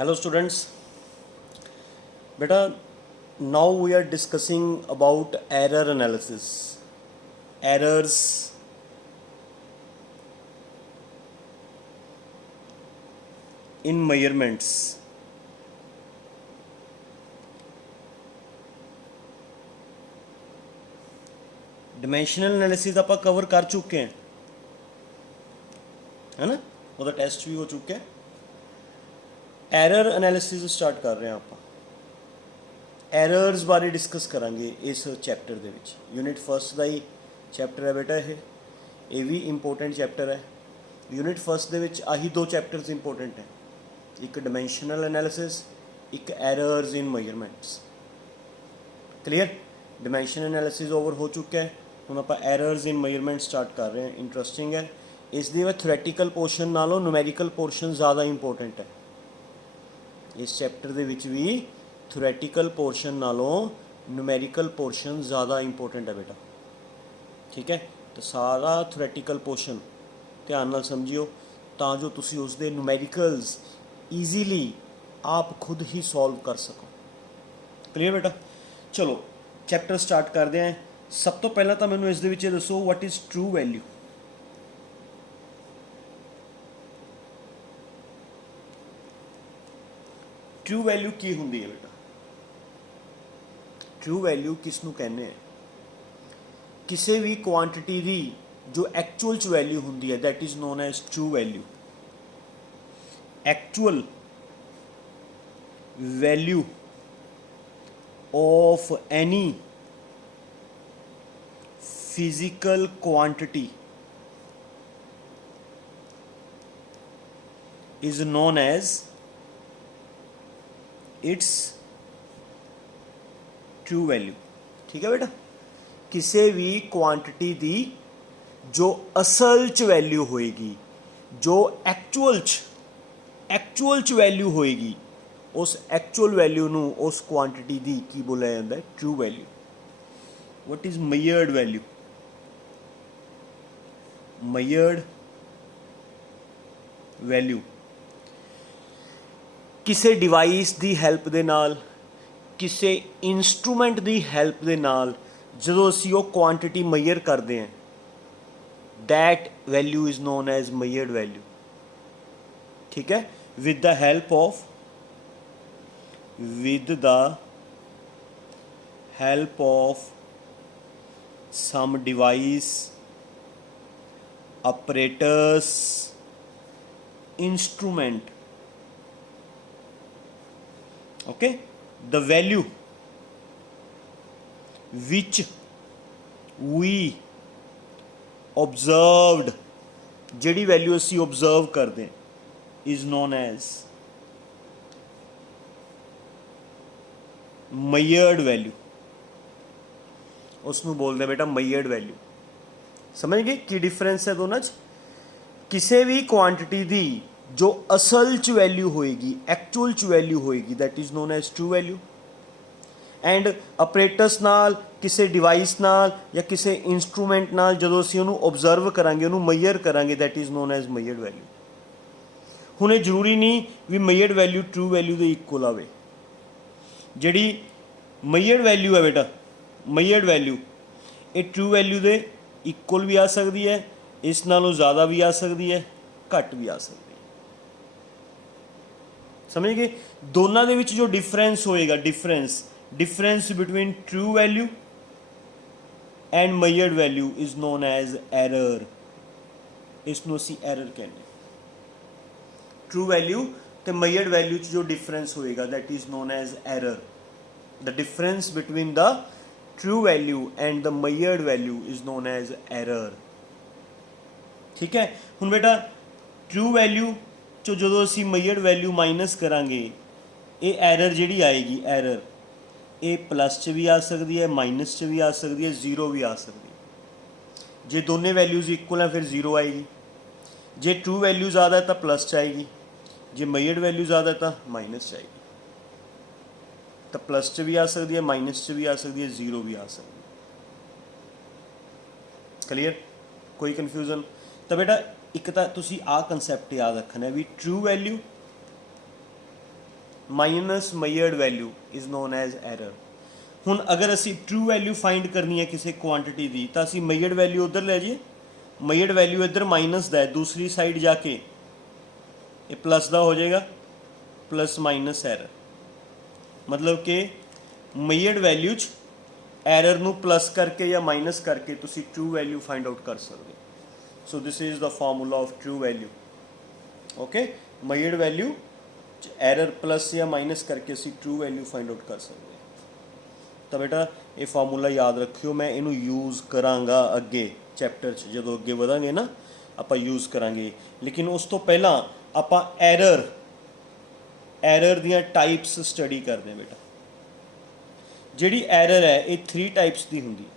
Hello students, beta now we are discussing about error analysis. Errors in measurements. Dimensional analysis ਆਪਾਂ cover कर चुके हैं, है ना, ਉਹਦਾ टेस्ट भी हो चुका है। एरर एनालिसिस स्टार्ट कर रहे हैं आप। एरर्स बारे डिस्कस करांगे इस चैप्टर ਦੇ ਵਿੱਚ। यूनिट फर्स्ट ਦਾ ਹੀ ਚੈਪਟਰ ਹੈ ਬੇਟਾ, ਇਹ ਵੀ ਇੰਪੋਰਟੈਂਟ ਚੈਪਟਰ ਹੈ। यूनिट फर्स्ट ਦੇ ਵਿੱਚ ਆਹੀ ਦੋ ਚੈਪਟਰਸ ਇੰਪੋਰਟੈਂਟ ਹੈ, ਇੱਕ ਡਾਇਮੈਂਸ਼ਨਲ ਐਨਾਲਿਸਿਸ, ਇੱਕ errors in measurements. Clear? Dimension analysis over ਹੋ ਚੁੱਕਾ ਹੈ, ਹੁਣ ਆਪਾਂ एरर्स इन मेजरमेंट स्टार्ट कर रहे हैं। इंटरस्टिंग है, ਇਸ ਦੇ ਵਿੱਚ ਥਿਓਰੈਟੀਕਲ ਪੋਰਸ਼ਨ ਨਾਲੋਂ ਨੂਮੈਰੀਕਲ ਪੋਰਸ਼ਨ ਜ਼ਿਆਦਾ ਇੰਪੋਰਟੈਂਟ ਹੈ। इस चैप्टर ਦੇ ਵਿੱਚ ਵੀ ਥਿਓਰੈਟੀਕਲ ਪੋਰਸ਼ਨ ਨਾਲੋਂ ਨੂਮੈਰੀਕਲ ਪੋਰਸ਼ਨ ਜ਼ਿਆਦਾ ਇੰਪੋਰਟੈਂਟ ਹੈ ਬੇਟਾ। ਠੀਕ ਹੈ, ਤਾਂ ਸਾਰਾ ਥਿਓਰੈਟੀਕਲ ਪੋਰਸ਼ਨ ਧਿਆਨ ਨਾਲ ਸਮਝਿਓ ਤਾਂ ਜੋ ਤੁਸੀਂ ਉਸ ਦੇ ਨੂਮੈਰੀਕਲਸ ਈਜ਼ੀਲੀ ਆਪ ਖੁਦ ਹੀ ਸੋਲਵ ਕਰ ਸਕੋ। ਕਲੀਅਰ ਬੇਟਾ? ਚਲੋ ਚੈਪਟਰ ਸਟਾਰਟ ਕਰਦੇ ਹਾਂ। ਸਭ ਤੋਂ ਪਹਿਲਾਂ ਤਾਂ ਮੈਨੂੰ ਇਸ ਦੇ ਵਿੱਚ ਦੱਸੋ what is true value. True value की होंगी है बेटा? ट्रू वैल्यू किसनू कहने हैं? किसी भी क्वांटिटी की जो एक्चुअल च वैल्यू होंगी है that is known as true value. Actual value of any physical quantity is known as its true value. ठीक है बेटा? किसी भी क्वांटिटी दी जो असल च वैल्यू होएगी, जो एक्चुअल च वैल्यू होएगी, उस एक्चुअल वैल्यू नू उस क्वांटिटी दी की बोला जाता है? True value. What is measured value? Measured value किसी डिवाइस की हैल्प दे नाल, किसी इंस्ट्रूमेंट की हैल्प दे नाल जो असी वो क्वांटिटी मेजर करते हैं that value is known as measured value. ठीक है? With the help of some device, operators, instrument. Okay, the value which we observed, जिहड़ी वैल्यू असी ऑब्जर्व करते हैं, is known as measured value। उसनू बोलते बेटा measured value। समझ गए की डिफरेंस है दोनों च? किसी भी क्वांटिटी दी जो असल च वैल्यू होएगी, एक्चुअल च वैल्यू होएगी, that is known as true value. And operators नाल, किसी डिवाइस नाल या किसी इंस्ट्रूमेंट नाल जदों असीं उहनूं ऑब्जर्व करांगे, उहनूं मेजर करांगे, that is known as measured value. हुण ये जरूरी नहीं भी मेजर्ड वैल्यू ट्रू वैल्यू दे इक्वल आवे। जिहड़ी मेजर्ड वैल्यू है बेटा, मेजर्ड वैल्यू ये ट्रू वैल्यू दे इक्वल भी आ सकती है, इस नालों ज़्यादा भी आ सकती है, घट भी आ सकती है। समझ गए? दोनों के विच जो डिफरेंस होएगा, difference between true value and measured value is known as error. इसनूं असीं एरर कहने। ट्रू वैल्यू ते मेजर्ड वैल्यू च जो डिफरेंस होएगा that is known as error. The difference between the true value and the measured value is known as error. ठीक है? हुण बेटा ट्रू वैल्यू चो जो असी मेजर्ड वैल्यू माइनस करांगे, ये एरर जिहड़ी आएगी, एरर ये प्लस च भी आ सकती है, माइनस च भी आ सकती है, जीरो भी आ सकती है। जे दोनों वैल्यूज़ इक्वल हैं फिर जीरो आएगी। जे ट्रू वैल्यू ज़्यादा है तो प्लस च आएगी, जे मेजर्ड वैल्यू ज़्यादा है तो माइनस च आएगी। तो प्लस च भी आ सकती है, माइनस च भी आ सकती है, जीरो भी आ सकती है। क्लीयर? कोई कन्फ्यूजन? तो बेटा एक तो तुसी आ कंसैप्ट याद रखना है भी true value minus measured value is known as error. ਹੁਣ ਅਗਰ ਅਸੀਂ ਟਰੂ ਵੈਲਿਊ ਫਾਈਂਡ ਕਰਨੀ ਹੈ ਕਿਸੇ ਕੁਆਂਟਿਟੀ ਦੀ ਤਾਂ ਅਸੀਂ ਮਈਅਰਡ ਵੈਲਿਊ ਉੱਧਰ ਲੈ ਜਾਈਏ, ਮਈਅਰਡ ਵੈਲਿਊ ਇੱਧਰ ਮਾਈਨਸ ਦਾ ਹੈ, ਦੂਸਰੀ ਸਾਈਡ ਜਾ ਕੇ ਇਹ ਪਲੱਸ ਦਾ ਹੋ ਜਾਏਗਾ, ਪਲੱਸ ਮਾਈਨਸ ਐਰਰ। ਮਤਲਬ ਕਿ ਮਈਅਰਡ ਵੈਲਿਊ 'ਚ ਐਰਰ ਨੂੰ ਪਲੱਸ ਕਰਕੇ ਜਾਂ ਮਾਈਨਸ ਕਰਕੇ ਤੁਸੀਂ ਟਰੂ ਵੈਲਿਊ ਫਾਈਂਡ ਆਊਟ ਕਰ ਸਕਦੇ ਹੋ। So this is the formula of true value. Okay, measured value 'ਚ ਐਰਰ ਪਲੱਸ ਜਾਂ ਮਾਈਨਸ ਕਰਕੇ ਅਸੀਂ ਟਰੂ ਵੈਲਿਊ ਫਾਈਂਡ ਆਊਟ ਕਰ ਸਕਦੇ ਹਾਂ। ਤਾਂ ਬੇਟਾ ਇਹ ਫਾਰਮੂਲਾ ਯਾਦ ਰੱਖਿਓ, ਮੈਂ ਇਹਨੂੰ ਯੂਜ਼ ਕਰਾਂਗਾ ਅੱਗੇ ਚੈਪਟਰ 'ਚ, ਜਦੋਂ ਅੱਗੇ ਵਧਾਂਗੇ ਨਾ ਆਪਾਂ ਯੂਜ਼ ਕਰਾਂਗੇ। ਲੇਕਿਨ ਉਸ ਤੋਂ ਪਹਿਲਾਂ ਆਪਾਂ ਐਰਰ ਦੀਆਂ ਟਾਈਪਸ ਸਟੱਡੀ ਕਰਦੇ ਹਾਂ ਬੇਟਾ। ਜਿਹੜੀ ਐਰਰ ਹੈ ਇਹ 3 ਟਾਈਪਸ ਦੀ ਹੁੰਦੀ ਹੈ।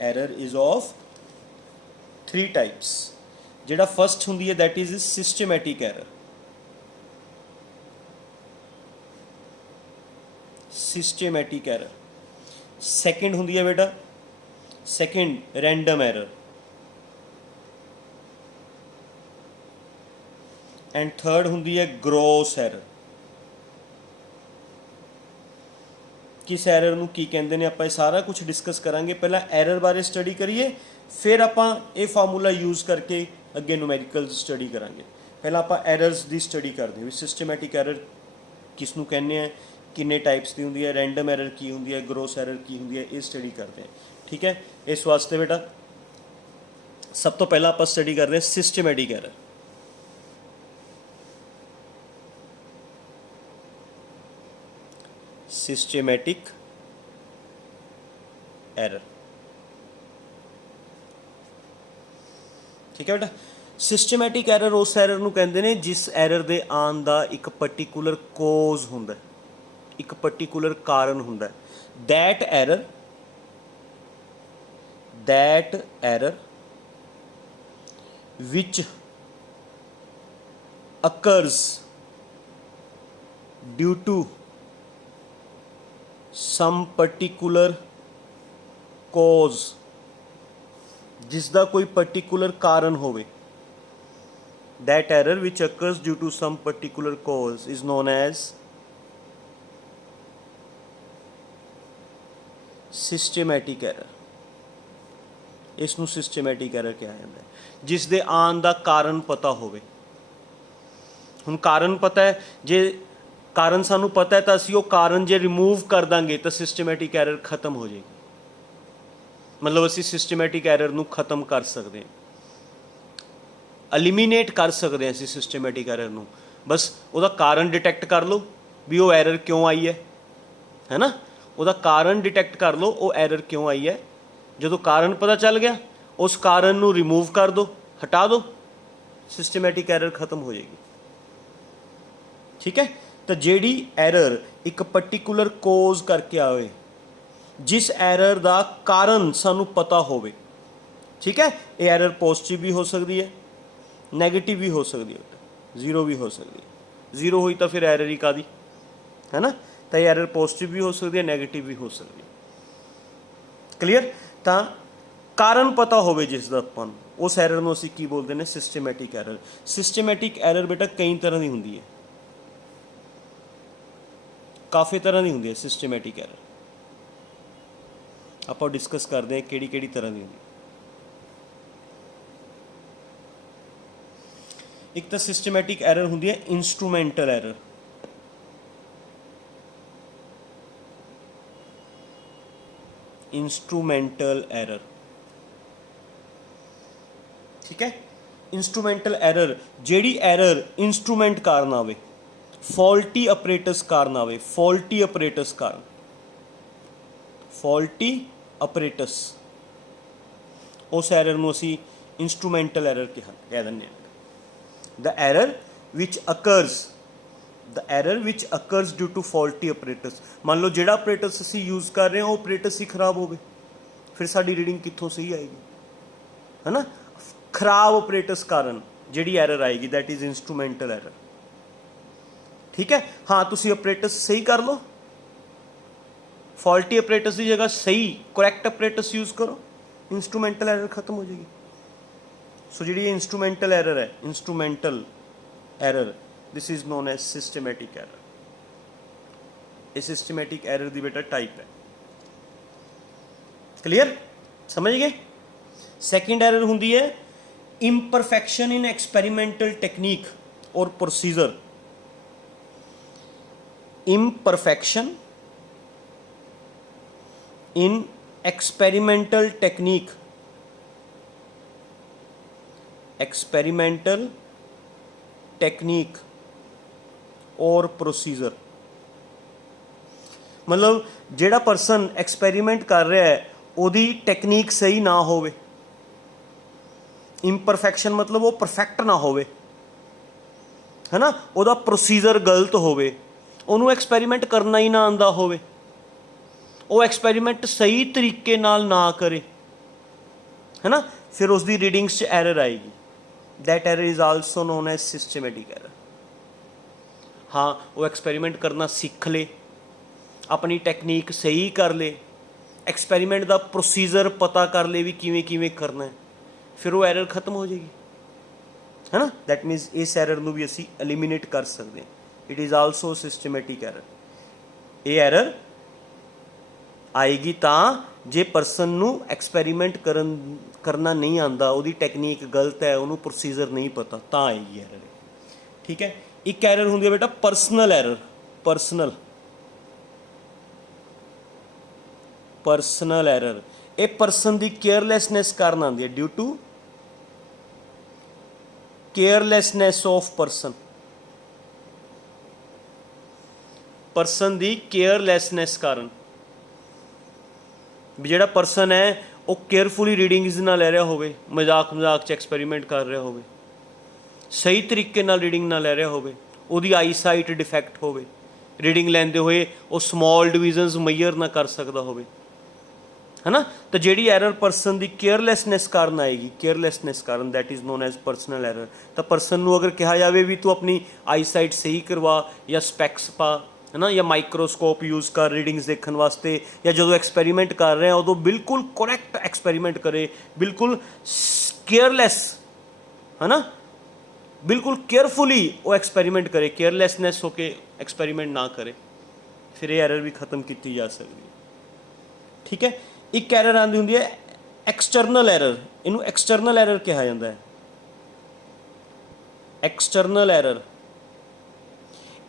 Error is of 3 types. ਜਿਹੜਾ ਫਸਟ ਹੁੰਦੀ ਹੈ that is systematic error. Systematic error. Second ਹੁੰਦੀ ਹੈ ਬੇਟਾ, second random error. And third ਹੁੰਦੀ ਹੈ ਗ੍ਰੋਸ ਐਰਰ। ਕਿਸ ਐਰਰ ਨੂੰ ਕੀ ਕਹਿੰਦੇ ਨੇ ਆਪਾਂ ਇਹ ਸਾਰਾ ਕੁਝ ਡਿਸਕਸ ਕਰਾਂਗੇ। ਪਹਿਲਾਂ ਐਰਰ ਬਾਰੇ ਸਟੱਡੀ ਕਰੀਏ, ਫਿਰ ਆਪਾਂ ਇਹ ਫਾਰਮੂਲਾ ਯੂਜ਼ ਕਰਕੇ ਅੱਗੇ ਨੂਮੈਰੀਕਲ ਸਟੱਡੀ ਕਰਾਂਗੇ। ਪਹਿਲਾਂ ਆਪਾਂ ਐਰਰਸ ਦੀ ਸਟੱਡੀ ਕਰਦੇ ਹਾਂ ਵੀ ਸਿਸਟਮੈਟਿਕ ਐਰਰ ਕਿਸ ਨੂੰ ਕਹਿੰਦੇ ਆ, ਕਿੰਨੇ ਟਾਈਪਸ ਦੀ ਹੁੰਦੀ ਹੈ, ਰੈਂਡਮ ਐਰਰ ਕੀ ਹੁੰਦੀ ਹੈ, ਗ੍ਰੋਸ ਐਰਰ ਕੀ ਹੁੰਦੀ ਹੈ, ਇਹ ਸਟੱਡੀ ਕਰਦੇ ਹਾਂ। ਠੀਕ ਹੈ, ਇਸ ਵਾਸਤੇ ਬੇਟਾ ਸਭ ਤੋਂ ਪਹਿਲਾਂ ਆਪਾਂ ਸਟੱਡੀ ਕਰਦੇ ਹਾਂ ਸਿਸਟਮੈਟਿਕ ਐਰਰ। Systematic error. ठीक है बेटा, सिस्टमैटिक एरर उस एरर नूं कहंदे ने जिस एरर दे आउण दा एक पर्टिकुलर कोज हुंदा, एक पर्टिकुलर कारण हुंदा। That error which occurs due to some particular cause, जिस दा कोई particular कारण होवे। That error which occurs due to some particular cause is known as systematic error। इस नूं systematic error कहा जाता है, जिस दे आन दा कारण पता होवे। हुण कारण पता है, जे कारण सानू पता है तो असी वो कारण जे रिमूव कर देंगे तो सिस्टमैटिक एरर खत्म हो जाएगी। मतलब असी सिस्टमैटिक एरर नू खत्म कर सकते हैं, एलिमीनेट कर सकते हैं असी सिस्टमैटिक एरर नू। बस उसका कारण डिटेक्ट कर लो भी वो एरर क्यों आई है ना, उसका कारण डिटेक्ट कर लो वो एरर क्यों आई है। जो कारण पता चल गया उस कारण नू रिमूव कर दो, हटा दो, सिस्टमैटिक एरर खत्म हो जाएगी। ठीक है, तो जेड़ी एरर एक पर्टिकुलर कोज करके आए, जिस एरर का कारण सानू पता होवे। ठीक है, ये एरर पॉजिटिव भी हो सकती है, नैगेटिव भी हो सकती है, जीरो भी हो सकती है। जीरो हुई तो फिर एरर ही कादी है ना, तो ये एरर पॉजिटिव भी हो सकती है, नैगेटिव भी हो सकती है। क्लीयर, तो कारण पता होवे जिसका अपन उस एरर नूं असीं की बोलते हैं, सिस्टमैटिक एरर। सिस्टमैटिक एरर बेटा कई तरह की होंदी है, काफ़ी तरह की होंदी है सिस्टमैटिक एरर। आप डिस्कस करते हैं किहड़ी किहड़ी तरह की होंदी। एक तो सिस्टमैटिक एरर होंदी है इंस्ट्रूमेंटल एरर। इंस्ट्रूमेंटल एरर, ठीक है। इंस्ट्रूमेंटल एरर जेड़ी एरर इंस्ट्रूमेंट कारण आवे, फॉल्टी अपरेटस कारण आवे, फॉल्टी अपरेटस कारण, फॉल्टी अपरेटस, उस एरर नूं असीं इंस्ट्रूमेंटल एरर कह दिंदे हां। The error which occurs due to faulty apparatus. मान लो जिहड़ा अपरेटस असीं यूज़ कर रहे हैं वो अपरेटस ही खराब होवे, फिर साडी रीडिंग कित्थों सही आएगी, है ना। खराब अपरेटस कारण जिहड़ी एरर आएगी दैट इज़ इंस्ट्रूमेंटल एरर। ठीक है, हाँ तुसी अपरेटस सही कर लो, फॉल्टी अपरेटस की जगह सही करैक्ट अपरेटस यूज़ करो, इंस्ट्रूमेंटल एरर खत्म हो जाएगी। सो जी इंस्ट्रूमेंटल एरर है, instrumental error this is known as systematic error. ये सिस्टमैटिक एरर दी बेटा टाइप है। क्लियर, समझ गए। सेकंड एरर हुंदी है इम्परफेक्शन इन एक्सपेरिमेंटल टेक्निक और procedure. Imperfection in experimental technique, experimental technique और प्रोसीजर। मतलब जेड़ा पर्सन एक्सपेरीमेंट कर रहा है ਉਹਦੀ टेक्निक सही ना होवे। इंपरफेक्शन मतलब वो परफेक्ट ना होवे, है ना, ਉਹਦਾ प्रोसीजर गलत होवे, ਉਹਨੂੰ एक्सपेरीमेंट करना ही ना आंदा होवे, वो एक्सपेरीमेंट सही तरीके नाल ना करे, है ना, फिर उसकी रीडिंग्स च एरर आएगी। That error is also known as systematic error. हाँ, वो एक्सपेरीमेंट करना सीख ले, अपनी टेक्निक सही कर ले, एक्सपेरीमेंट का प्रोसीजर पता कर ले भी किवें किवें करना है, फिर वो एरर खत्म हो जाएगी, है ना। दैट मीनस इस एरर नूं भी असी एलिमिनेट कर सकते हैं। It is also systematic error. ये एरर आएगी तां जे परसन नूं एक्सपेरीमेंट करना नहीं आंदा, ਉਹਦੀ टेक्निक गलत है, ਉਹਨੂੰ प्रोसीजर नहीं पता, तां आएगी एरर। ठीक है। एक एरर हुंदी है बेटा पर्सनल एरर। पर्सनल एरर ये परसन की केयरलैसनैस कारण आती है, due to carelessness of person. Person की केयरलैसनैस कारण भी जिहड़ा परसन है वो केयरफुली रीडिंग्स ना ले रहा होवे, मजाक च एक्सपेरीमेंट कर रहा होवे, सही तरीके नाल रीडिंग ना ले रहा होवे, उसकी आईसाइट डिफैक्ट होवे, रीडिंग लैंदे हुए वो स्मॉल डिविजनस मैयर ना कर सकता होवे, है ना। तो जिहड़ी एरर परसन की केयरलैसनैस कारण आएगी, केयरलैसनैस कारण, that is known as personal error. तो परसन नूं अगर कहा जाए भी तू अपनी आईसाइट सही करवा या स्पैक्स पा, है ना, या माइक्रोस्कोप यूज़ कर रीडिंग्स देखने वास्ते, या जो एक्सपेरीमेंट कर रहे हैं उदों बिल्कुल करैक्ट एक्सपेरीमेंट करे, बिल्कुल केयरलैस, है ना, बिल्कुल केयरफुली वो एक्सपेरीमेंट करे, केयरलैसनैस होके एक्सपेरीमेंट ना करे, फिर ये एरर भी खत्म की जा सकती है। ठीक है। एक एरर आती होंगी है एक्सटर्नल एरर। इनू एक्सटर्नल एरर कहा जाता है। एक्सटर्नल एरर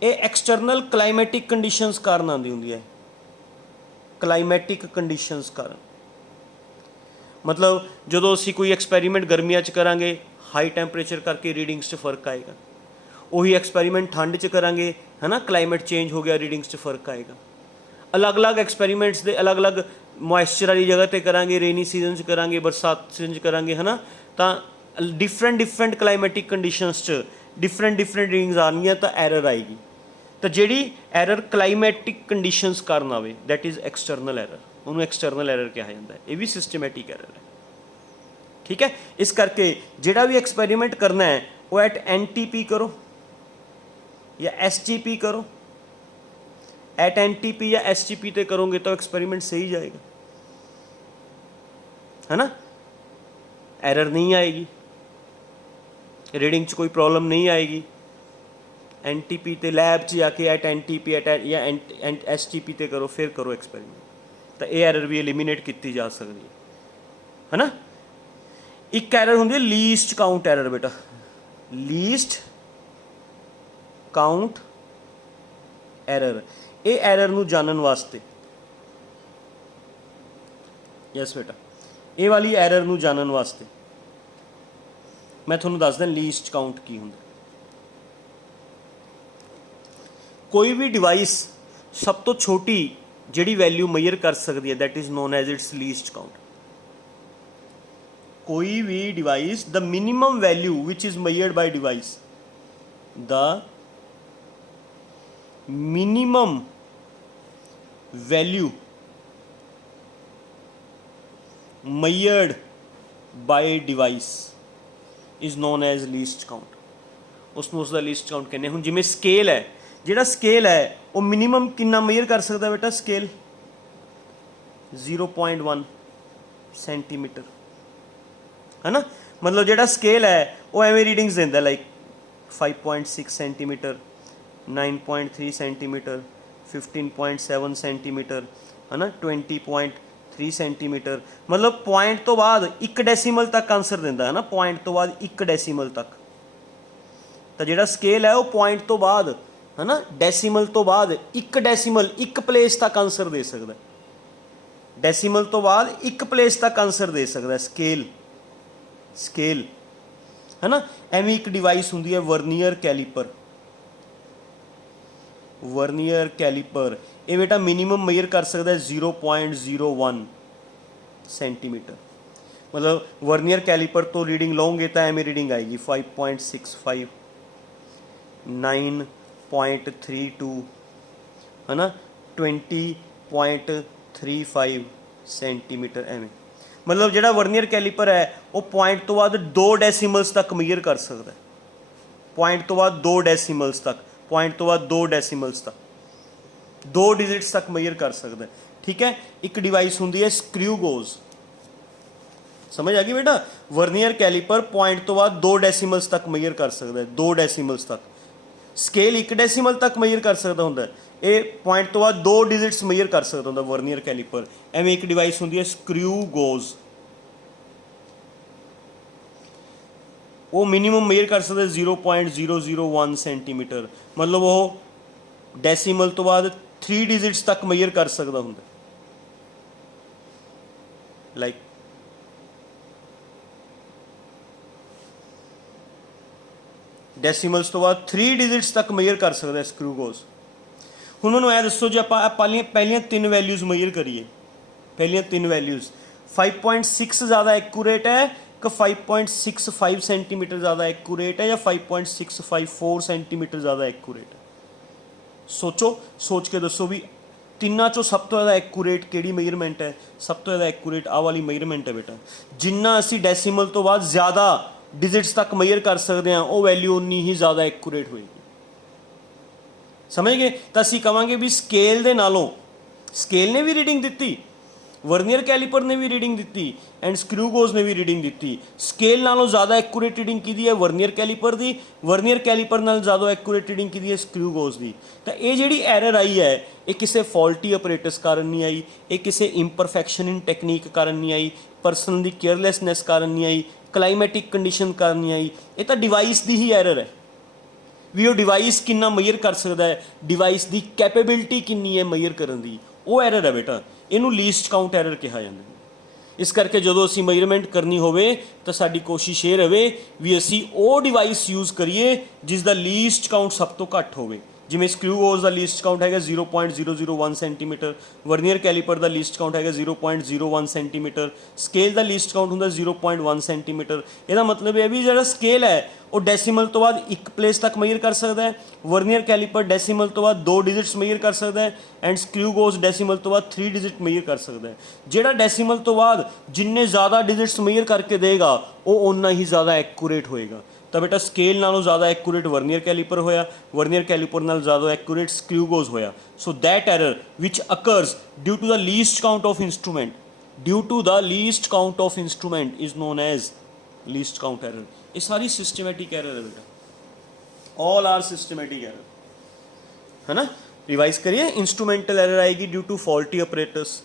ये एक्सटर्नल क्लाइमेटिक कंडीशंस कारण आती होंगी है। क्लाइमेटिक कंडीशंस कारण मतलब जो असी कोई एक्सपेरीमेंट गर्मियां च करांगे, हाई टैंपरेचर करके रीडिंग्स च फर्क आएगा। वही एक्सपेरीमेंट ठंड च करांगे, है ना, क्लाइमेट चेंज हो गया, रीडिंग्स च फर्क आएगा। अलग अलग एक्सपेरीमेंट्स दे अलग अलग मॉइस्चर वाली जगह पर करांगे, रेनी सीजन च करांगे, बरसात सीजन च करांगे, है ना, तो डिफरेंट क्लाइमेटिक कंडीशंस च डिफरेंट रीडिंग्स आनियां तो एरर आएगी। तो जिहड़ी एरर क्लाइमेटिक कंडीशंस कारण आवे, दैट इज़ एक्सटर्नल एरर, उन्होंने एक्सटर्नल एरर कहा जाता है। ये भी सिस्टमैटिक एरर है। ठीक है। इस करके जिहड़ा भी एक्सपेरीमेंट करना है वो एट NTP करो या SGP करो। एट NTP या SGP ते करोगे तो एक्सपेरीमेंट सही जाएगा, है ना, एरर नहीं आएगी, रीडिंग च कोई प्रॉब्लम नहीं आएगी। NTP ते लैब च जाके एट NTP या SGP ते करो, फिर करो एक्सपेरीमेंट, तो ये एरर भी एलिमिनेट की जा सकती है ना। एक एरर होंगी लीस्ट काउंट एरर बेटा। लीस्ट काउंट एरर ये एरर नूं जानन वास्ते, यस बेटा, ये वाली एरर नूं जानन वास्ते मैं तुहानूं दस दा लीस्ट काउंट की हुंदा। कोई भी डिवाइस सब तो छोटी जिहड़ी वैल्यू मेजर कर सकती है, that is known as its least count. कोई भी device, the minimum value which is measured by device, the minimum value measured by device is known as least count। उसनूं उसका लीस्ट काउंट कहने। हुण जिवें स्केल है, जिहड़ा स्केल है वो मिनिमम कितना मेजर कर सकता बेटा, स्केल 0.1 सेंटीमीटर, है ना। मतलब जिहड़ा स्केल है वो एवें रीडिंग्स देंदा, लाइक 5.6 सेंटीमीटर, 9.3 सेंटीमीटर, 15.7 सेंटीमीटर, है ना, 20.3 सेंटीमीटर। मतलब पॉइंट तो बाद एक डेसीमल तक आंसर दिंदा है ना, पॉइंट तो बाद एक डेसीमल तक। तो जिहड़ा स्केल है वो पॉइंट तो बाद, है ना, डेसीमल तो बाद एक डेसीमल एक प्लेस तक आंसर दे सकता है। डेसीमल तो बाद एक प्लेस तक आंसर दे सकता है स्केल। स्केल, है ना। एवें एक डिवाइस हुंदी है वर्नियर कैलीपर। वर्नियर कैलीपर ये बेटा मिनीमम मेजर कर सकता है 0.01 सेंटीमीटर। मतलब वर्नियर कैलीपर तो रीडिंग लओगे तो एवें रीडिंग आएगी 5.65, 9.32, है ना, 20.35 सेंटीमीटर एवें। मतलब जिहड़ा वर्नियर कैलीपर है वो पॉइंट तो बाद 2 डेसीमल्स तक मेजर कर सकता है। पॉइंट तो बाद 2 डेसीमल्स तक, पॉइंट तो बाद 2 डेसीमल्स तक, 2 डिजिट्स तक मेजर कर सकता है। ठीक है। एक डिवाइस होंगी है स्क्रू गोज। समझ आ गई बेटा। वर्नियर कैलीपर पॉइंट तो बाद 2 डेसीमल्स तक मेजर कर सकता है, 2 डेसीमल्स तक। स्केल 1 डेसीमल तक मेजर कर सकता होंगे, ये पॉइंट तो बाद 2 डिजिट्स मेजर कर सकता होंगे वर्नियर कैलीपर। एवें एक डिवाइस होंगी है स्क्रू गोज, वो मिनीमम मेजर कर सकते 0.001 सेंटीमीटर। मतलब वो डेसीमल तो बाद 3 डिजिट्स तक मेजर कर सकता होंगे। लाइक डेसीमल्स तो बाद 3 डिजिट्स तक मेजर कर सकता है स्क्रू गोज। हुण मैनूं ऐ दसो जे आपां पहलियां 3 वैल्यूज़ मेजर करिए, पहलियां 3 वैल्यूज़ 5.6 ज़्यादा एक्यूरेट है कि 5.65 सेंटीमीटर ज़्यादा एक्यूरेट है या 5.654 सेंटीमीटर ज़्यादा एक्यूरेट है। सोचो, सोच के दसो भी तिन्ना चों सब तो ज़्यादा एक्यूरेट किहड़ी मेजरमेंट है। सब तो ज़्यादा एक्यूरेट आ वाली मेजरमेंट है बेटा। जिन्ना असी डेसीमल तो बाद ज़्यादा डिजिट्स तक मेजर कर सकते हैं वो वैल्यू उन्नी ही ज़्यादा एक्यूरेट होएगी। समझ गए। तो असी कहांगे भी स्केल दे नालों, स्केल ने भी रीडिंग दिती, वर्नियर कैलीपर ने भी reading the and screw gauge ने भी रीडिंग दी। स्केल नालों ज़्यादा एक्यूरेट रीडिंग की है वर्नियर कैलीपर की, वर्नियर कैलीपर नाल ज़्यादा एक्यूरेट रीडिंग की है स्क्रू गोज की। तो ये जिहड़ी एरर आई है ये किसी फॉल्टी ऑपरेटर्स कारण नहीं आई, ये किसी इंपरफेक्शन इन टेक्नीक कारण नहीं आई, पर्सन की केयरलैसनैस कारण नहीं आई, क्लाइमेटिक कंडीशन कारण नहीं आई। ये तो डिवाइस की ही एरर है भी वो डिवाइस कितना मेजर कर सकता है, डिवाइस की कैपेबिलिटी कितनी है मेजर करने की, वो एरर है बेटा। इनू लीस्ट काउंट एरर कहा जाता है। इस करके जो असी मेजरमेंट करनी होवे तो साडी कोशिश ये रहे भी असी वो डिवाइस यूज़ करिए जिसका लीस्ट काउंट सब तो घट होवे। जिमें स्क्रू गोज का लीस्ट काउंट है 0.001 सेंटीमीटर, वर्नियर कैलीपर का लीस्ट काउंट है 0.01 सेंटीमीटर, स्केल का लीस्ट काउंट होंगे 0.1 सेंटीमीटर। यदा मतलब है भी जो स्केल है वो डेसीमल तो बाद एक प्लेस तक मेजर कर सकता है, वर्नियर कैलीपर डेसीमल तो बाद 2 डिजिट्स मेजर कर सकता है एंड स्क्रू गोज डेसीमल तो बाद 3 डिजिट मेजर कर सकता है। जोड़ा डेसीमल तो बाद जिन्ने ज़्यादा डिजिट्स मेजर करके देगा वो उन्ना ही ज़्यादा एक्यूरेट होएगा। तो बेटा स्केल नालों ज़्यादा एक्यूरेट वर्नियर कैलीपर होया, वर्नियर कैलीपर नाल ज़्यादा एक्यूरेट स्क्रू गोज होया। So that error which occurs due to the least count of instrument, due to the least count of instrument is known as least count error. ये सारी systematic error है बेटा, all are systematic error, है ना। Revise करिए। Instrumental error आएगी due to faulty operators,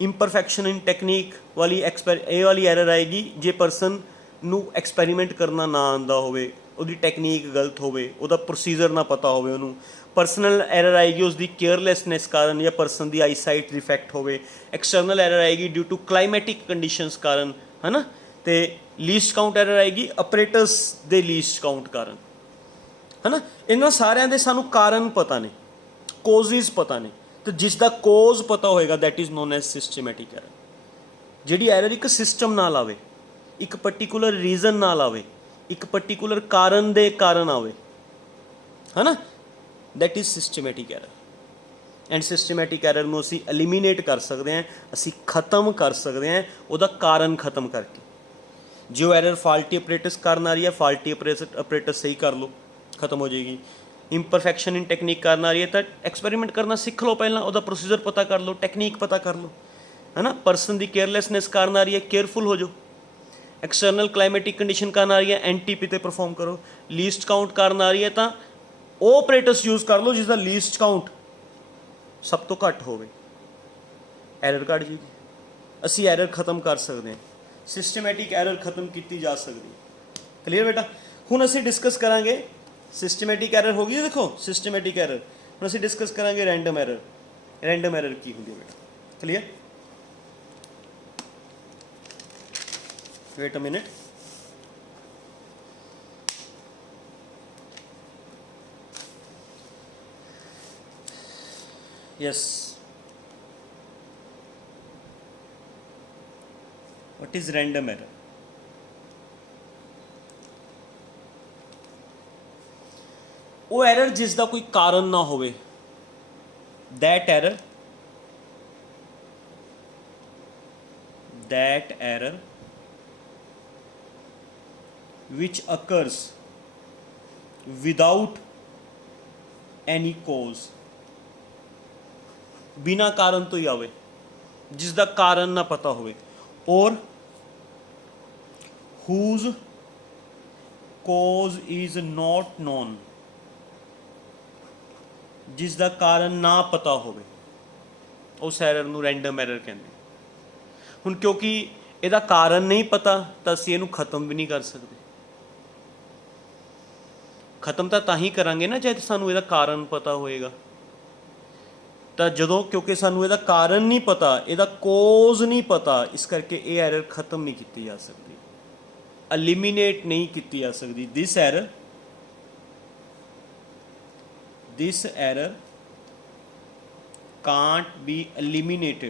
imperfection in technique वाली ए वाली एरर आएगी जे परसन ਨੂੰ ਐਕਸਪੈਰੀਮੈਂਟ ਕਰਨਾ ਨਾ ਆਉਂਦਾ ਹੋਵੇ, ਉਹਦੀ ਟੈਕਨੀਕ ਗਲਤ ਹੋਵੇ, ਉਹਦਾ ਪ੍ਰੋਸੀਜਰ ਨਾ ਪਤਾ ਹੋਵੇ ਉਹਨੂੰ। ਪਰਸਨਲ ਐਰਰ ਆਏਗੀ ਉਸਦੀ ਕੇਅਰਲੈਸਨੈਸ ਕਾਰਨ ਜਾਂ ਪਰਸਨ ਦੀ ਆਈਸਾਈਟ ਡਿਫੈਕਟ ਹੋਵੇ। ਐਕਸਟਰਨਲ ਐਰਰ ਆਏਗੀ ਡਿਊ ਟੂ ਕਲਾਈਮੈਟਿਕ ਕੰਡੀਸ਼ਨਸ ਕਾਰਨ, ਹੈ ਨਾ। ਅਤੇ ਲੀਸਟ ਕਾਊਂਟ ਐਰਰ ਆਏਗੀ ਆਪਰੇਟਰਸ ਦੇ ਲੀਸਟ ਕਾਊਂਟ ਕਾਰਨ, ਹੈ ਨਾ। ਇਹਨਾਂ ਸਾਰਿਆਂ ਦੇ ਸਾਨੂੰ ਕਾਰਨ ਪਤਾ ਨੇ, ਕੋਜ਼ਿਸ ਪਤਾ ਨੇ। ਅਤੇ ਜਿਸ ਦਾ ਕੋਜ਼ ਪਤਾ ਹੋਏਗਾ that is known as systematic error. ਜਿਹੜੀ ਐਰਰ ਇੱਕ ਸਿਸਟਮ ਨਾਲ ਆਵੇ, एक पर्टिकुलर रीजन नाल आवे, एक पर्टिकुलर कारण दे कारण आवे, है ना, that is systematic error. And systematic error नूं असीं एलिमीनेट कर सकते हैं, असीं खत्म कर सकते हैं उहदा कारण खत्म करके। जो एरर फॉल्टी ऑपरेटर्स कारण आ रही है, फॉल्टी ऑपरेटर सही कर लो, खत्म हो जाएगी। इंपरफेक्शन इन टेक्नीक कारण आ रही है तो एक्सपेरीमेंट करना सीख लो, पहला उहदा प्रोसीजर पता कर लो, टेक्नीक पता कर लो, है ना। परसन की केयरलैसनैस कारण आ रही है, केयरफुल हो जाओ। एक्सटर्नल क्लाइमेटिक कंडीशन ਕਰਨ ਆ ਰਹੀ ਹੈ NTP ਤੇ ਪਰਫਾਰਮ ਕਰੋ। ਲੀਸਟ ਕਾਊਂਟ ਕਰਨ ਆ ਰਹੀ ਹੈ ਤਾਂ ਉਹ ਆਪਰੇਟਰਸ ਯੂਜ਼ ਕਰ ਲਓ ਜਿਸ ਦਾ ਲੀਸਟ ਕਾਊਂਟ ਸਭ ਤੋਂ ਘੱਟ ਹੋਵੇ, ਐਰਰ ਕੱਢ ਜੂਗੀ। ਅਸੀਂ ਐਰਰ ਖਤਮ ਕਰ ਸਕਦੇ ਹਾਂ, ਸਿਸਟਮੈਟਿਕ ਐਰਰ ਖਤਮ ਕੀਤੀ ਜਾ ਸਕਦੀ ਹੈ। ਕਲੀਅਰ ਬੇਟਾ। ਹੁਣ ਅਸੀਂ ਡਿਸਕਸ ਕਰਾਂਗੇ ਸਿਸਟਮੈਟਿਕ ਐਰਰ ਹੋ ਗਈ, ਦੇਖੋ ਸਿਸਟਮੈਟਿਕ ਐਰਰ। ਹੁਣ ਅਸੀਂ ਡਿਸਕਸ ਕਰਾਂਗੇ ਰੈਂਡਮ ਐਰਰ। ਰੈਂਡਮ ਐਰਰ ਕੀ ਹੁੰਦੀ ਹੈ ਬੇਟਾ? Clear. Wait a minute. Yes. What is random error? ਉਹ ਐਰਰ ਜਿਸ ਦਾ ਕੋਈ ਕਾਰਨ ਨਾ ਹੋਵੇ, that error which occurs without any cause, ਬਿਨਾ ਕਾਰਨ ਤੋਂ ਹੀ ਆਵੇ, ਜਿਸ ਦਾ ਕਾਰਨ ਨਾ ਪਤਾ ਹੋਵੇ, ਔਰ whose cause is not known, ਜਿਸ ਦਾ ਕਾਰਨ ਨਾ ਪਤਾ ਹੋਵੇ, ਉਸ ਐਰਰ ਨੂੰ ਰੈਂਡਮ ਐਰਰ ਕਹਿੰਦੇ। ਹੁਣ ਕਿਉਂਕਿ ਇਹਦਾ ਕਾਰਨ ਨਹੀਂ ਪਤਾ ਤਾਂ ਅਸੀਂ ਇਹਨੂੰ ਖਤਮ ਵੀ ਨਹੀਂ ਕਰ ਸਕਦੇ। ਖਤਮ ਤਾਂ ਹੀ ਕਰਾਂਗੇ ਨਾ ਜੇ ਸਾਨੂੰ ਇਹਦਾ ਕਾਰਨ ਪਤਾ ਹੋਏਗਾ। ਤਾਂ ਜਦੋਂ ਕਿਉਂਕਿ ਸਾਨੂੰ ਇਹਦਾ ਕਾਰਨ ਨਹੀਂ ਪਤਾ, ਇਹਦਾ ਕੋਜ਼ ਨਹੀਂ ਪਤਾ, ਇਸ ਕਰਕੇ ਇਹ ਐਰਰ ਖਤਮ ਨਹੀਂ ਕੀਤੀ ਜਾ ਸਕਦੀ, ਐਲੀਮੀਨੇਟ ਨਹੀਂ ਕੀਤੀ ਜਾ ਸਕਦੀ। ਦਿਸ error can't be eliminate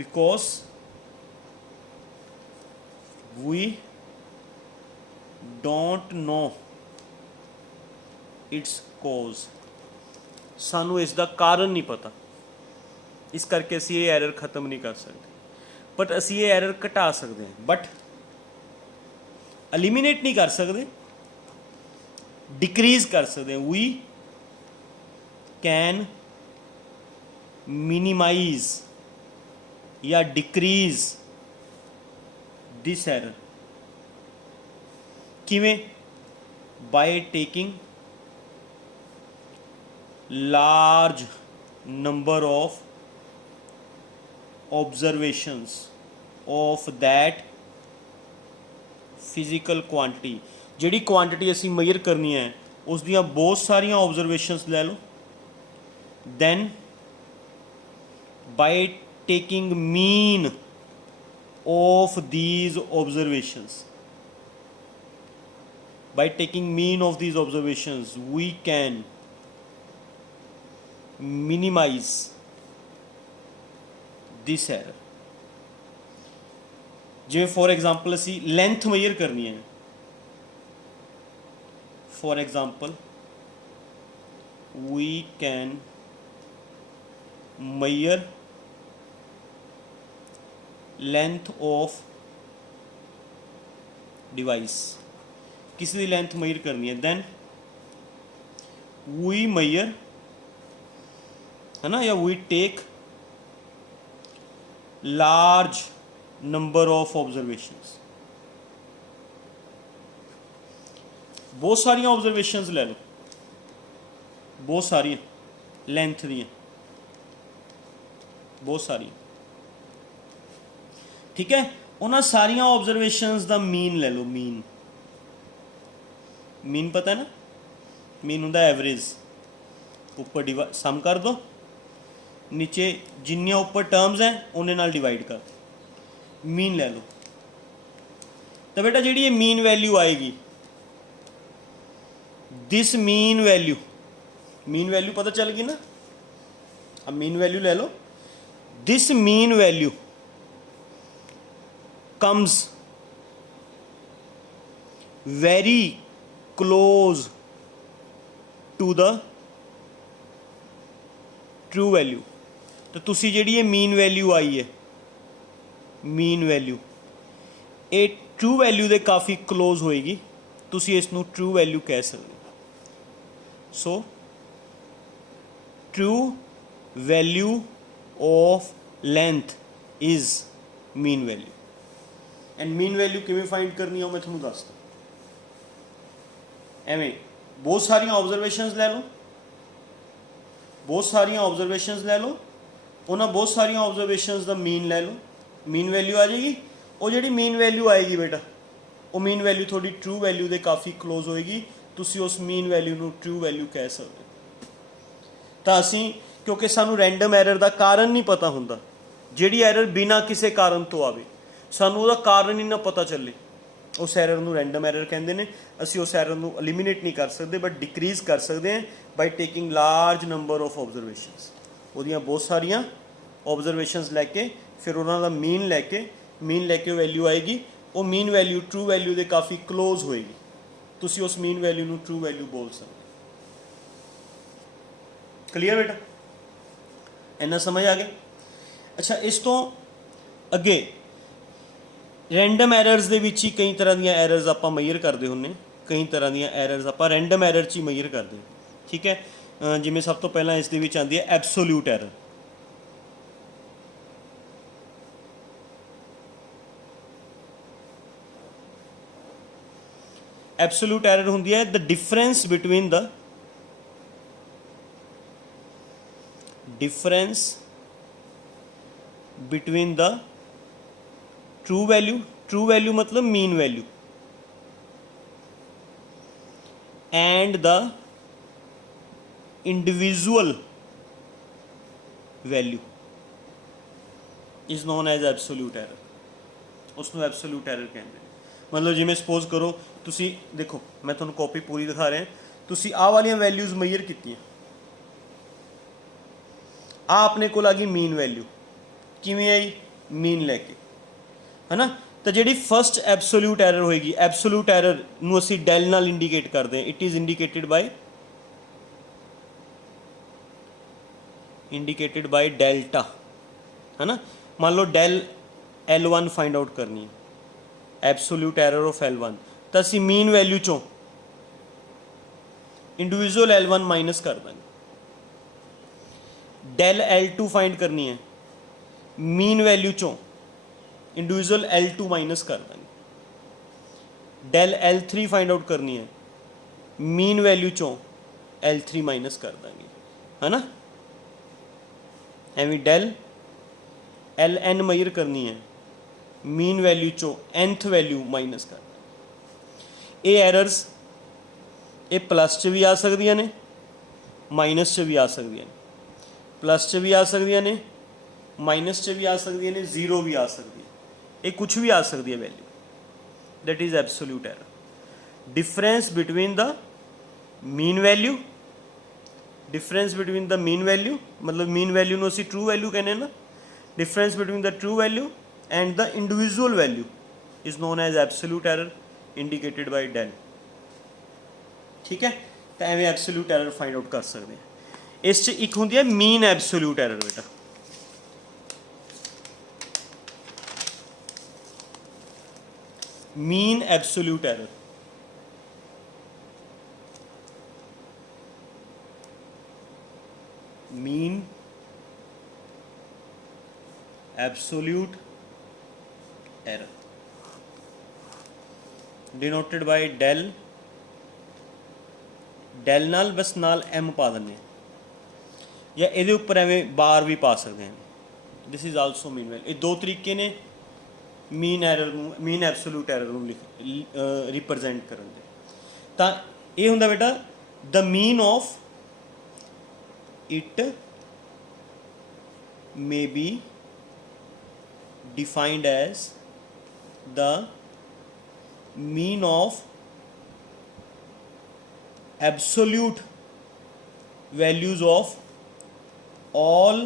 because we don't know its cause, ਸਾਨੂੰ ਇਸ ਦਾ ਕਾਰਨ ਨਹੀਂ ਪਤਾ, ਇਸ ਕਰਕੇ ਅਸੀਂ ਇਹ ਐਰਰ ਖਤਮ ਨਹੀਂ ਕਰ ਸਕਦੇ। ਬਟ ਅਸੀਂ ਇਹ ਐਰਰ ਘਟਾ ਸਕਦੇ ਹਾਂ, ਬਟ ਐਲੀਮੀਨੇਟ ਨਹੀਂ ਕਰ ਸਕਦੇ, ਡਿਕਰੀਜ਼ ਕਰ ਸਕਦੇ ਹਾਂ। ਵੀ ਕੈਨ ਮਿਨੀਮਾਈਜ਼ ਜਾਂ ਡਿਕਰੀਜ਼ ਦਿਸ ਐਰਰ। ਕਿਵੇਂ? By taking large number of observations of that physical quantity, ਜਿਹੜੀ ਕੁਆਂਟਿਟੀ ਅਸੀਂ ਮੇਜਰ ਕਰਨੀ ਹੈ ਉਸ ਦੀਆਂ ਬਹੁਤ ਸਾਰੀਆਂ ਆਬਜ਼ਰਵੇਸ਼ਨਸ ਲੈ ਲਓ। then by taking mean of these observations, we can minimize this error। ਜਿਵੇਂ ਫੋਰ ਐਗਜ਼ਾਮਪਲ ਅਸੀਂ ਲੈਂਥ ਮੇਜਰ ਕਰਨੀ ਹੈ, for example we can measure length of device, ਕਿਸੇ ਦੀ ਲੈਂਥ ਮੇਜਰ ਕਰਨੀ ਹੈ, then we measure, ਹੈ ਨਾ, ਜਾਂ we take large number of observations, बहुत सारिया ऑब्जरवेशनस ले लो, बहुत सारिया लेंथ दियाँ, बहुत सारिया, ठीक है। उन्होंने सारिया ऑब्जरवेशनस का मीन ले लो। मीन पता है ना, मीन होंदा एवरेज, ऊपर सम कर दो, नीचे जिन्नियां ऊपर टर्म्स हैं उन्हें नाल डिवाइड कर, मीन ले लो। तो बेटा जी ये मीन वैल्यू आएगी, दिस मीन वैल्यू पता चल गई ना। अब मीन वैल्यू ले लो, this mean value comes very close to the true value. तो तुसी जिहड़ी ये मीन वैल्यू आई है, मीन वैल्यू ये ट्रू वैल्यू दे काफ़ी क्लोज होएगी, तुसी इसनू ट्रू वैल्यू कह सकते हो। So true value of length is mean value. And mean value किवें फाइंड करनी है मैं तुहानूं दसदा। एवें बहुत सारिया ऑब्जरवेशनस लै लो, बहुत सारिया ऑब्जरवेशनस लै लो, उन्होंने बहुत सारिया ऑब्जरवेशनस का मीन लै लो, मीन वैल्यू आ जाएगी। वो जी मीन वैल्यू आएगी बेटा, वो मीन वैल्यू थोड़ी ट्रू वैल्यू के काफ़ी क्लोज होएगी, तुसी उस मीन वैल्यू को ट्रू वैल्यू कह सकते हो। तो असी क्योंकि सानू रैंडम एरर का कारण नहीं पता होंदा, जिहड़ी एरर बिना किसी कारण तो आवे, सानू उहदा कारण ही ना पता चले, उस एरर नूं रैंडम एरर कहंदे ने। असी उस एरर नूं एलिमिनेट नहीं कर सकते, बट डिक्रीज़ कर सकते हैं by taking large number of observations. उहदियां बहुत सारिया ऑब्जरवेशनस लैके फिर उन्हों मीन लैके वैल्यू आएगी, वो मीन वैल्यू ट्रू वैल्यू के काफ़ी क्लोज होएगी, तुसी उस मीन वैल्यू नूं ट्रू वैल्यू बोल सकते। क्लीयर बेटा, इन्ना समझ आ गया। अच्छा, इस तो अगे रैंडम एरर्स दे विच ही कई तरह दी एरर्स आपां मेजर करते होंगे, कई तरह दी एरर्स आपां रैंडम एरर च ही मेजर करते हैं। ठीक है, जिवें सब तो पहला इस दे विच आंदी है एब्सोल्यूट एरर। एब्सोल्यूट एरर होंदी है the difference between the true value मतलब mean value, and the individual value is known as absolute error. उसनों एब्सोल्यूट एरर कहते हैं। मतलब जिमें सपोज करो, तुसी देखो मैं तुहानूं कॉपी पूरी दिखा रहा, तुसी आह वालियां वैल्यूज़ मेजर कीतियां, आ अपने कोल आ गई मीन वैल्यू, किवें आई मीन लैके, है ना। तो जी फस्ट एब्सोल्यूट एरर होएगी, एब्सोल्यूट एरर नूं असी डेल नाल इंडीकेट करते हैं। इट इज़ इंडीकेटेड बाय डेल्टा, है ना। मान लो डेल L1 फाइंड आउट करनी है, एब्सोल्यूट एरर ऑफ L1, तो असी मीन वैल्यू चों इंडिविजुअल L1 माइनस कर देंगे। डेल L2 फाइंड करनी है, मीन वैल्यू चों इंडिविजुअल L2 माइनस कर देंगे। डेल L3 फाइंड आउट करनी है, मीन वैल्यू चों L3 माइनस कर देंगे, है ना। एवं डेल Ln मेजर करनी है, मीन वैल्यू चो nth वैल्यू माइनस कर। ये एरर्स ये प्लस च भी आ सकदियां ने, माइनस च भी आ सकदियां ने, प्लस च भी आ सकदियां ने, माइनस च भी आ सकदियां ने, जीरो भी आ सकदी है, ये कुछ भी आ सकती है value. That is absolute error. Difference between the mean value, मतलब मीन वैल्यू नूं असीं ट्रू वैल्यू कहने ना। Difference between the true value and the individual value is known as absolute error, indicated by del. ठीक है, तो एवं absolute error find out कर सकते हैं। इस एक होंदी है मीन एब्सोल्यूट एरर बेटा। Mean absolute error, mean absolute error denoted by del, del नाल बस नाल एम पा दें, या ये उपर एवं बार भी पा सकते हैं। This is also mean value. ये दो तरीके ने mean error mean absolute error represent करन दे। तां ये हुंदा बेटा the mean of it may be defined as the mean of absolute values of all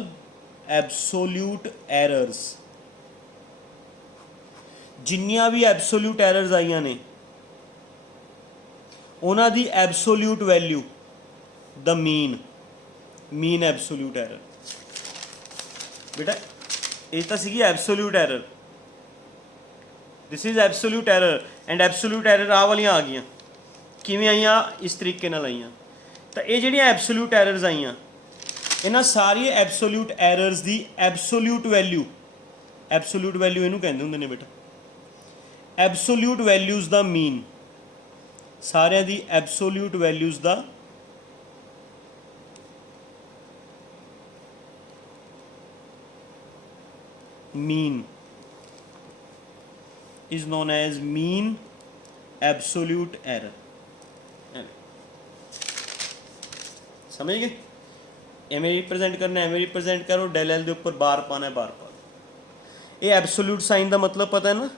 absolute errors। जिन्नियां भी absolute errors आईयां ने उन्हां दी absolute value the mean absolute error। बेटा ये तो सी absolute error, this is absolute error and absolute error आ वालियां आ गईयां किवें आईयां, इस तरीके नाल आईयां। तो ये जिहड़ियां एब्सोल्यूट एरर्स आईयां ਇਹਨਾਂ ਸਾਰੀਆਂ ਐਬਸੋਲਿਊਟ ਐਰਰਸ ਦੀ ਐਬਸੋਲਿਊਟ ਵੈਲਿਊ ਇਹਨੂੰ ਕਹਿੰਦੇ ਹੁੰਦੇ ਨੇ ਬੇਟਾ, ਐਬਸੋਲਿਊਟ ਵੈਲਿਊਜ਼ ਦਾ ਮੀਨ, ਸਾਰਿਆਂ ਦੀ ਐਬਸੋਲਿਊਟ ਵੈਲਿਊਜ਼ ਦਾ mean is known as mean absolute error. समझ गए? एवें रिप्रेजेंट करना, एवें रिप्रेजेंट करो, डेल एल के ऊपर बार पाना है, बार पा दो। ये एब्सोल्यूट साइन का मतलब पता है ना,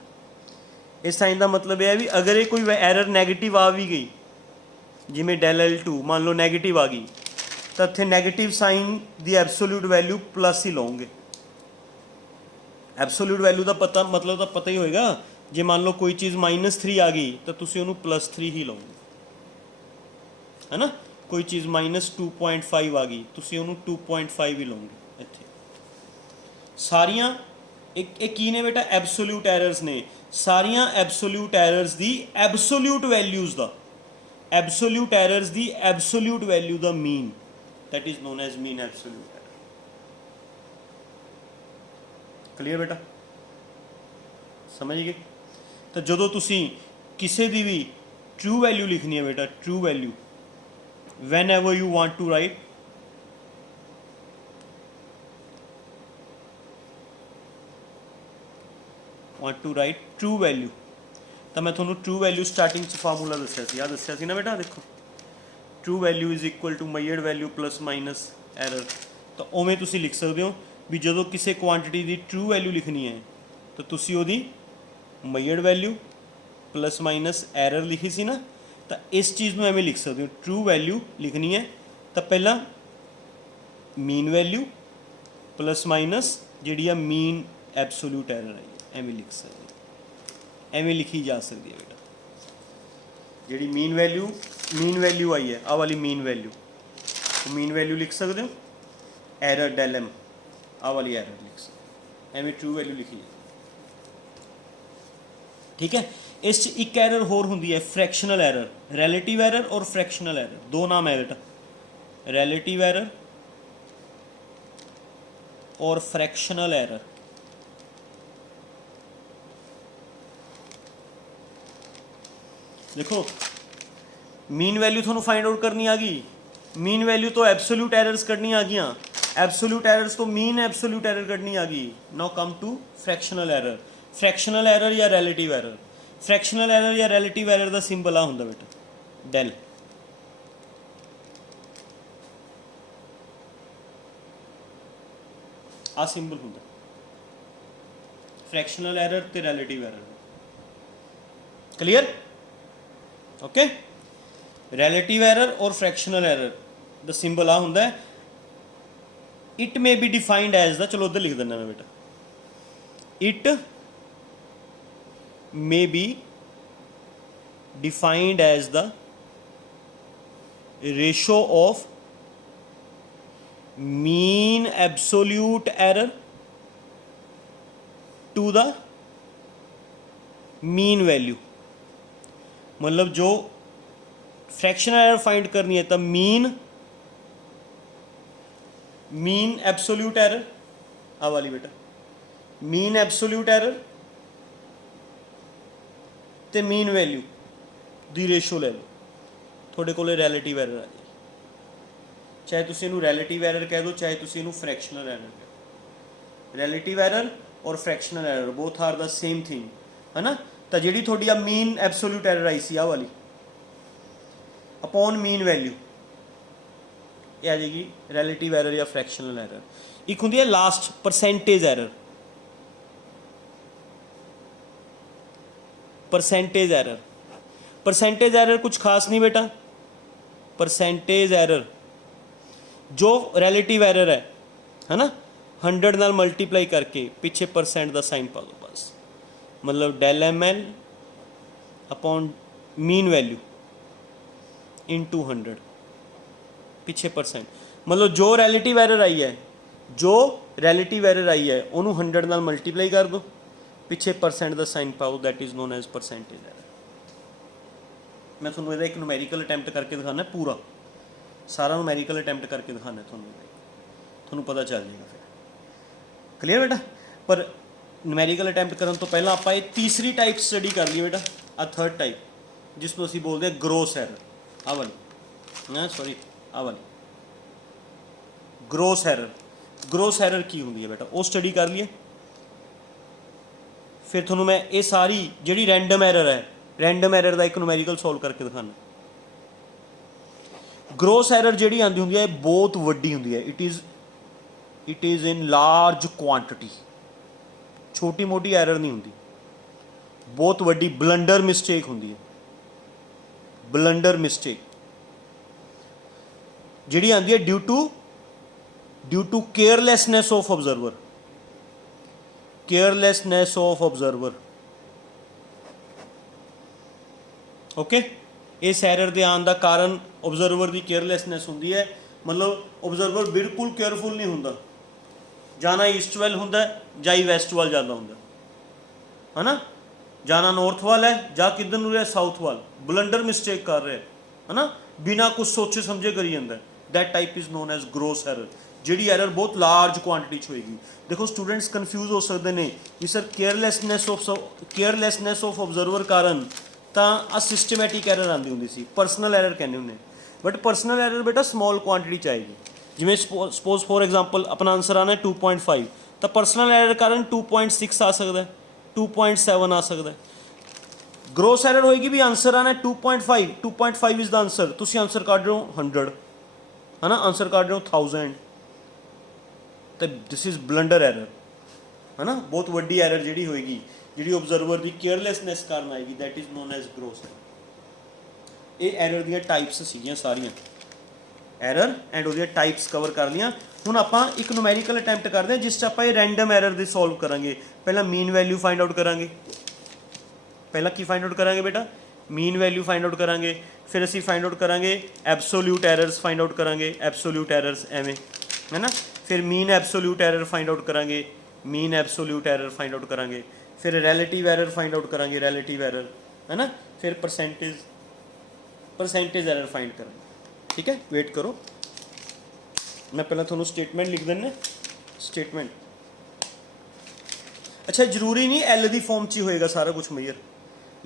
इस साइन का मतलब यह है भी अगर ये कोई एरर नैगेटिव आ भी गई, जिमें डेल एल टू मान लो नैगेटिव आ गई, तो इतने नैगेटिव साइन की एब्सोल्यूट वैल्यू प्लस ही लाओगे। एब्सोल्यूट वैल्यू का पता मतलब तो पता ही होएगा, जे मान लो कोई चीज़ -3 आ गई तो तुम उन्होंने +3 ही लाओगे, है ना। कोई चीज़ -2.5 आ गई तुम उन्होंने 2.5 ही लाओगे। इत्थे सारियां एक की ने बेटा एब्सोल्यूट एरर्स ने, सारियां एब्सोल्यूट एरर्स दी एब्सोल्यूट वैल्यूज़ दा, एब्सोल्यूट एरर्स दी एब्सोल्यूट वैल्यू दा mean, that is known as mean absolute error. Clear बेटा, समझ गए? तो जो तुसी किसी दी भी ट्रू वैल्यू लिखनी है बेटा, true value, whenever you want to write true value, तो मैं थोनों ट्रू वैल्यू स्टार्टिंग फार्मूला दसिया सी, दसिया सी ना बेटा, देखो true value is equal to measured value plus minus error. तो उवें तुसी लिख सकते हो भी जो किसी क्वांटिटी की ट्रू वैल्यू लिखनी है तो तुसी ओदी measured value plus minus error लिखी सी ना, तो इस चीज़ में एवें लिख सकते हो, ट्रू वैल्यू लिखनी है तो पहला mean value plus minus G mean absolute error आई, एवें लिख सकते, एवें लिखी जा सकती है बेटा। जी मीन वैल्यू आई है, आ वाली मीन वैल्यू लिख सकते हो, एरर डेल एम आ वाली एरर लिख सकते, एवें ट्रू वैल्यू लिखी जाए। ठीक है, इस एक एरर होर होंदी है फ्रैक्शनल एरर, रिलेटिव एरर और फ्रैक्शनल एरर, दो नाम है बेटा, रिलेटिव एरर और फ्रैक्शनल एरर। देखो मीन वैल्यू थोनों फाइंड आउट करनी आ गई, मीन वैल्यू तो एब्सोल्यूट एरर्स कढ़नी आ गई, एब्सोल्यूट एरर्स तो मीन एब्सोल्यूट एरर कढ़नी आ गई। Now come to fractional error, fractional error या रिलेटिव एरर, फ्रैक्शनल एरर या रिलेटिव एरर का सिंबल आ होंदा बेटा डेल, आ सिंबल होंदा फ्रैक्शनल एरर ते relative error. Clear? Okay, relative error और फ्रैक्शनल एरर द सिंबल आ होंदा है, it may be defined as the, चलो उधर लिख देना मैं बेटा, it may be defined as the ratio of mean absolute error to the mean value। मतलब जो फ्रैक्शनल एरर फाइंड करनी है तो मीन एब्सोल्यूट एरर आ वाली बेटा, मीन एब्सोल्यूट एरर तो मीन वैल्यू दी रेशो ले लो, थोड़े को रिलेटिव एरर आ जाए, चाहे तुम इनू रिलेटिव एरर कह दो चाहे तुम इनू फ्रैक्शनल एरर कह दो। रिलेटिव एरर और fractional error both are the same thing, है ना। तो जी थोड़ी आ मीन एब्सोल्यूट एरर आई सी आ वाली अपॉन मीन वैल्यू, ये आ जाएगी रिलेटिव एरर या फ्रैक्शनल एरर। एक होंदी है last percentage error, percentage error, percentage error कुछ खास नहीं बेटा, परसेंटेज एरर जो रिलेटिव एरर है ना, 100 नाल मल्टीप्लाई करके पीछे परसेंट का साइन पा दो बस, मतलब del M L upon mean value into 100 पीछे परसेंट, मतलब जो रिलेटिव एरर आई है, उन्होंने 100 नाल मल्टीप्लाई कर दो, पिछे परसेंट का साइन पाओ, that is known as percentage error. मैं थोड़ा एक नुमेरिकल अटैम्प्ट करके दिखाना पूरा, सारा नुमेरिकल अटैम्प्ट करके दिखाना थोड़ा। ਤੁਹਾਨੂੰ ਪਤਾ ਚੱਲ ਜਾਏਗਾ ਫਿਰ। ਕਲੀਅਰ ਬੇਟਾ? ਪਰ ਨੂਮੈਰੀਕਲ ਅਟੈਂਪਟ ਕਰਨ ਤੋਂ ਪਹਿਲਾਂ ਆਪਾਂ ਇਹ ਤੀਸਰੀ ਟਾਈਪ ਸਟੱਡੀ ਕਰ ਲਈਏ ਬੇਟਾ, ਆ ਥਰਡ ਟਾਈਪ ਜਿਸ ਨੂੰ ਅਸੀਂ ਬੋਲਦੇ ਹਾਂ ਗ੍ਰੋਸ ਐਰਰ। ਆਹ ਵਾਲੀ ਨਾ, ਸੌਰੀ ਆਹ ਵਾਲੀ ਗ੍ਰੋਸ ਐਰਰ। ਗ੍ਰੋਸ ਐਰਰ ਕੀ ਹੁੰਦੀ ਹੈ ਬੇਟਾ, ਉਹ ਸਟੱਡੀ ਕਰ ਲਈਏ। ਫਿਰ ਤੁਹਾਨੂੰ ਮੈਂ ਇਹ ਸਾਰੀ ਜਿਹੜੀ ਰੈਂਡਮ ਐਰਰ ਹੈ, ਰੈਂਡਮ ਐਰਰ ਦਾ ਇੱਕ ਨੂਮੈਰੀਕਲ ਸੋਲਵ ਕਰਕੇ ਦਿਖਾਣਾ। ਗ੍ਰੋਸ ਐਰਰ ਜਿਹੜੀ ਆਉਂਦੀ ਹੁੰਦੀ ਹੈ ਬਹੁਤ ਵੱਡੀ ਹੁੰਦੀ ਹੈ। It is in large quantity. ਛੋਟੀ ਮੋਟੀ ਐਰਰ ਨਹੀਂ ਹੁੰਦੀ, ਬਹੁਤ ਵੱਡੀ ਬਲੰਡਰ ਮਿਸਟੇਕ ਹੁੰਦੀ ਹੈ। ਬਲੰਡਰ ਮਿਸਟੇਕ ਜਿਹੜੀ ਆਉਂਦੀ ਹੈ due to carelessness of observer. Carelessness of observer. Okay, ਇਸ ਐਰਰ ਦੇ ਆਉਣ ਦਾ ਕਾਰਨ ਆਬਜ਼ਰਵਰ ਦੀ ਕੇਅਰਲੈਸਨੈਸ ਹੁੰਦੀ ਹੈ। ਮਤਲਬ ਆਬਜ਼ਰਵਰ ਬਿਲਕੁਲ ਕੇਅਰਫੁਲ ਨਹੀਂ ਹੁੰਦਾ, ਜਾਣਾ ਈਸਟ ਵੱਲ ਹੁੰਦਾ ਜਾਂ ਹੀ ਵੈਸਟ ਵੱਲ ਜਾਂਦਾ ਹੁੰਦਾ ਹੈ ਨਾ, ਜਾਣਾ ਨਾਰਥ ਵੱਲ ਹੈ ਜਾਂ ਕਿੱਧਰ ਨੂੰ ਰਿਹਾ, ਸਾਊਥ ਵੱਲ। ਬਲੰਡਰ ਮਿਸਟੇਕ ਕਰ ਰਿਹਾ ਹੈ ਨਾ, ਬਿਨਾਂ ਕੁਝ ਸੋਚੇ ਸਮਝੇ ਕਰੀ ਜਾਂਦਾ। That type is known as gross error, ਜਿਹੜੀ ਐਰਰ ਬਹੁਤ ਲਾਰਜ ਕੁਆਂਟਿਟੀ 'ਚ ਹੋਏਗੀ। ਦੇਖੋ ਸਟੂਡੈਂਟਸ ਕਨਫਿਊਜ਼ ਹੋ ਸਕਦੇ ਨੇ ਵੀ ਸਰ ਕੇਅਰਲੈਸਨੈਸ ਆਫ ਆਬਜ਼ਰਵਰ ਕਾਰਨ ਤਾਂ ਆ ਸਿਸਟਮੈਟਿਕ ਐਰਰ ਆਉਂਦੀ ਹੁੰਦੀ ਸੀ, ਪਰਸਨਲ ਐਰਰ ਕਹਿੰਦੇ ਹੁੰਦੇ। ਬਟ ਪਰਸਨਲ ਐਰਰ ਬੇਟਾ ਸਮੋਲ ਕੁਆਂਟਿਟੀ 'ਚ ਆਏਗੀ। ਜਿਵੇਂ ਸਪੋਜ਼ ਫੋਰ ਐਗਜ਼ਾਮਪਲ ਆਪਣਾ ਆਂਸਰ ਆਉਣਾ 2.5, ਤਾਂ ਪਰਸਨਲ ਐਰਰ ਕਾਰਨ 2.6 ਆ ਸਕਦਾ, 2.7 ਆ ਸਕਦਾ। ਗ੍ਰੋਸ ਐਰਰ ਹੋਏਗੀ ਵੀ ਆਂਸਰ ਆਣਾ 2.5, 2.5 ਇਜ਼ ਦਾ ਆਂਸਰ, ਤੁਸੀਂ ਆਂਸਰ ਕੱਢ ਰਹੇ ਹੋ 100 ਹੈ ਨਾ, ਆਂਸਰ ਕੱਢ ਰਹੇ ਹੋ 1000, ਤਾਂ ਦਿਸ ਇਜ਼ ਬਲੰਡਰ ਐਰਰ ਹੈ ਨਾ। ਬਹੁਤ ਵੱਡੀ ਐਰਰ ਜਿਹੜੀ ਹੋਏਗੀ, ਜਿਹੜੀ ਆਬਜ਼ਰਵਰ ਦੀ ਕੇਅਰਲੈਸਨੈਸ ਕਾਰਨ ਆਏਗੀ, that is known as gross error. ਇਹ ਐਰਰ ਦੀਆਂ ਟਾਈਪਸ ਸੀਗੀਆਂ ਸਾਰੀਆਂ, ਐਰਰ ਐਂਡ ਉਹਦੀਆਂ ਟਾਈਪਸ ਕਵਰ ਕਰ ਲਈਆਂ। ਹੁਣ ਆਪਾਂ ਇੱਕ ਨੂਮੈਰੀਕਲ ਅਟੈਂਪਟ ਕਰਦੇ ਹਾਂ ਜਿਸ 'ਚ ਆਪਾਂ ਇਹ ਰੈਂਡਮ ਐਰਰ ਦੀ ਸੋਲਵ ਕਰਾਂਗੇ। ਪਹਿਲਾਂ ਮੀਨ ਵੈਲਿਊ ਫਾਈਂਡ ਆਊਟ ਕਰਾਂਗੇ। ਪਹਿਲਾਂ ਕੀ ਫਾਈਂਡ ਆਊਟ ਕਰਾਂਗੇ ਬੇਟਾ, ਮੀਨ ਵੈਲਿਊ ਫਾਈਂਡ ਆਊਟ ਕਰਾਂਗੇ। ਫਿਰ ਅਸੀਂ ਫਾਈਂਡ ਆਊਟ ਕਰਾਂਗੇ ਐਬਸੋਲਿਊਟ ਐਰਰਸ ਫਾਈਂਡ ਆਊਟ ਕਰਾਂਗੇ, ਐਬਸੋਲਿਊਟ ਐਰਰਸ ਐਵੇਂ ਹੈ ਨਾ। ਫਿਰ ਮੀਨ ਐਬਸੋਲਿਊਟ ਐਰਰ ਫਾਈਂਡ ਆਊਟ ਕਰਾਂਗੇ, ਮੀਨ ਐਬਸੋਲਿਊਟ ਐਰਰ ਫਾਈਂਡ ਆਊਟ ਕਰਾਂਗੇ। ਫਿਰ ਰਿਲੇਟਿਵ ਐਰਰ ਫਾਈਂਡ ਆਊਟ ਕਰਾਂਗੇ, ਰਿਲੇਟਿਵ ਐਰਰ ਹੈ ਨਾ। ਫਿਰ ਪਰਸੈਂਟੇਜ ਐਰਰ ਫਾਈਂਡ ਕਰਾਂਗੇ। ਠੀਕ ਹੈ, ਵੇਟ ਕਰੋ, ਮੈਂ ਪਹਿਲਾਂ ਤੁਹਾਨੂੰ ਸਟੇਟਮੈਂਟ ਲਿਖ ਦਿੰਦਾ। ਸਟੇਟਮੈਂਟ ਅੱਛਾ, ਜ਼ਰੂਰੀ ਨਹੀਂ ਐਲ ਦੀ ਫਾਰਮ 'ਚ ਹੀ ਹੋਏਗਾ ਸਾਰਾ ਕੁਝ ਮੇਜਰ,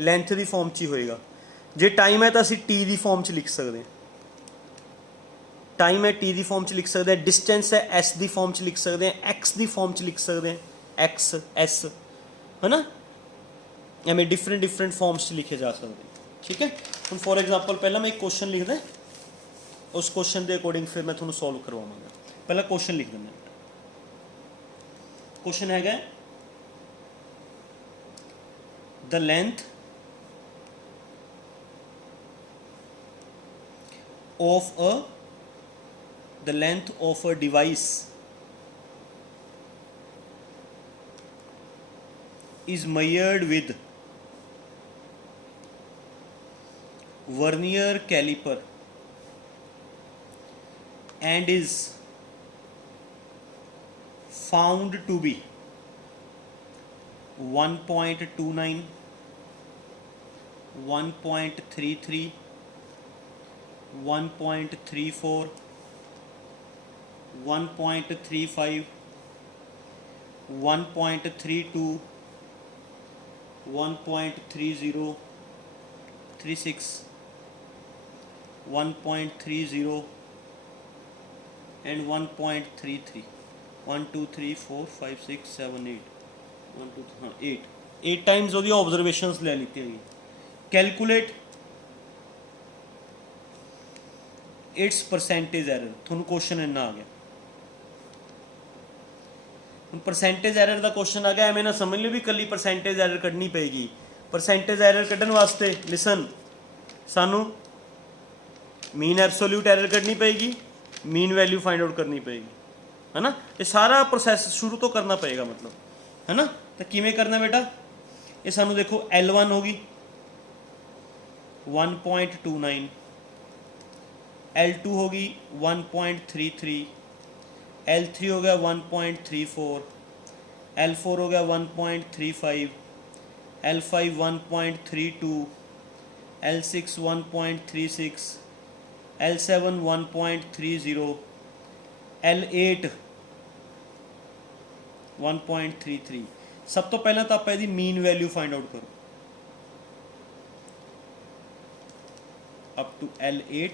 ਲੈਂਥ ਦੀ ਫਾਰਮ 'ਚ ਹੀ ਹੋਏਗਾ। ਜੇ ਟਾਈਮ ਹੈ ਤਾਂ ਅਸੀਂ ਟੀ ਦੀ ਫਾਰਮ 'ਚ ਲਿਖ ਸਕਦੇ ਹਾਂ, ਟਾਈਮ ਹੈ ਟੀ ਦੀ ਫਾਰਮ 'ਚ ਲਿਖ ਸਕਦੇ ਹਾਂ। ਡਿਸਟੈਂਸ ਹੈ ਐਸ ਦੀ ਫਾਰਮ 'ਚ ਲਿਖ ਸਕਦੇ ਹਾਂ, ਐਕਸ ਦੀ ਫਾਰਮ 'ਚ ਲਿਖ ਸਕਦੇ ਹਾਂ, ਐਕਸ ਐਸ ਹੈ ਨਾ। ਐਵੇਂ ਡਿਫਰੈਂਟ ਫਾਰਮਸ 'ਚ ਲਿਖੇ ਜਾ ਸਕਦੇ। ਠੀਕ ਹੈ, ਹੁਣ ਫੋਰ ਐਗਜ਼ਾਮਪਲ ਪਹਿਲਾਂ ਮੈਂ ਇੱਕ ਕੁਐਸਚਨ ਲਿਖਦਾ, ਉਸ ਕੁਐਸਚਨ ਦੇ ਅਕੋਰਡਿੰਗ ਫਿਰ ਮੈਂ ਤੁਹਾਨੂੰ ਸੋਲਵ ਕਰਵਾਵਾਂਗਾ। ਪਹਿਲਾਂ ਕੁਐਸਚਨ ਲਿਖ ਦਿੰਦਾ। ਕੁਐਸਚਨ ਹੈਗਾ the length of a device is measured with vernier caliper and is found to be 1.29, 1.33, 1.34, 1.35, 1.32, 1.30, 36, 1.30 and 1.33, 1 2 3 4 5 6 7 8, 1 2 हाँ 8 टाइम्स ਉਹਦੀ ਆਬਜ਼ਰਵੇਸ਼ਨਸ ਲੈ ਲਿੱਤੀਆਂ ਗਈਆਂ। Calculate it's percentage error. ਤੁਹਾਨੂੰ ਕੁਐਸਚਨ ਇੰਨਾ ਆ ਗਿਆ। ਹੁਣ ਪਰਸੈਂਟੇਜ ਐਰਰ ਦਾ ਕੁਐਸਚਨ ਆ ਗਿਆ, ਐਵੇਂ ਨਾ ਸਮਝ ਲਿਓ ਵੀ ਇਕੱਲੀ ਪਰਸੈਂਟੇਜ ਐਰਰ ਕੱਢਣੀ ਪਏਗੀ। ਪਰਸੈਂਟੇਜ ਐਰਰ ਕੱਢਣ ਵਾਸਤੇ ਲਿਸਨ, ਸਾਨੂੰ ਮੀਨ ਐਬਸੋਲਿਊਟ ਐਰਰ ਕੱਢਣੀ ਪਏਗੀ, ਮੀਨ ਵੈਲਿਊ ਫਾਈਂਡ ਆਊਟ ਕਰਨੀ ਪਏਗੀ ਹੈ ਨਾ। ਇਹ ਸਾਰਾ ਪ੍ਰੋਸੈਸ ਸ਼ੁਰੂ ਤੋਂ ਕਰਨਾ ਪਏਗਾ ਮਤਲਬ ਹੈ ਨਾ। ਤਾਂ ਕਿਵੇਂ ਕਰਨਾ ਬੇਟਾ, ਇਹ ਸਾਨੂੰ ਦੇਖੋ L1 ਹੋ ਗਈ 1.29, L2 ਹੋ ਗਈ 1.33, L3 ਹੋ ਗਿਆ 1.34, L4 ਹੋ ਗਿਆ 1.35, L5 1.32, L6 1.36, L7 1.30, L8 1.33। सब तो पहला तो आप इसकी मीन वैल्यू फाइंड आउट करो up to L8।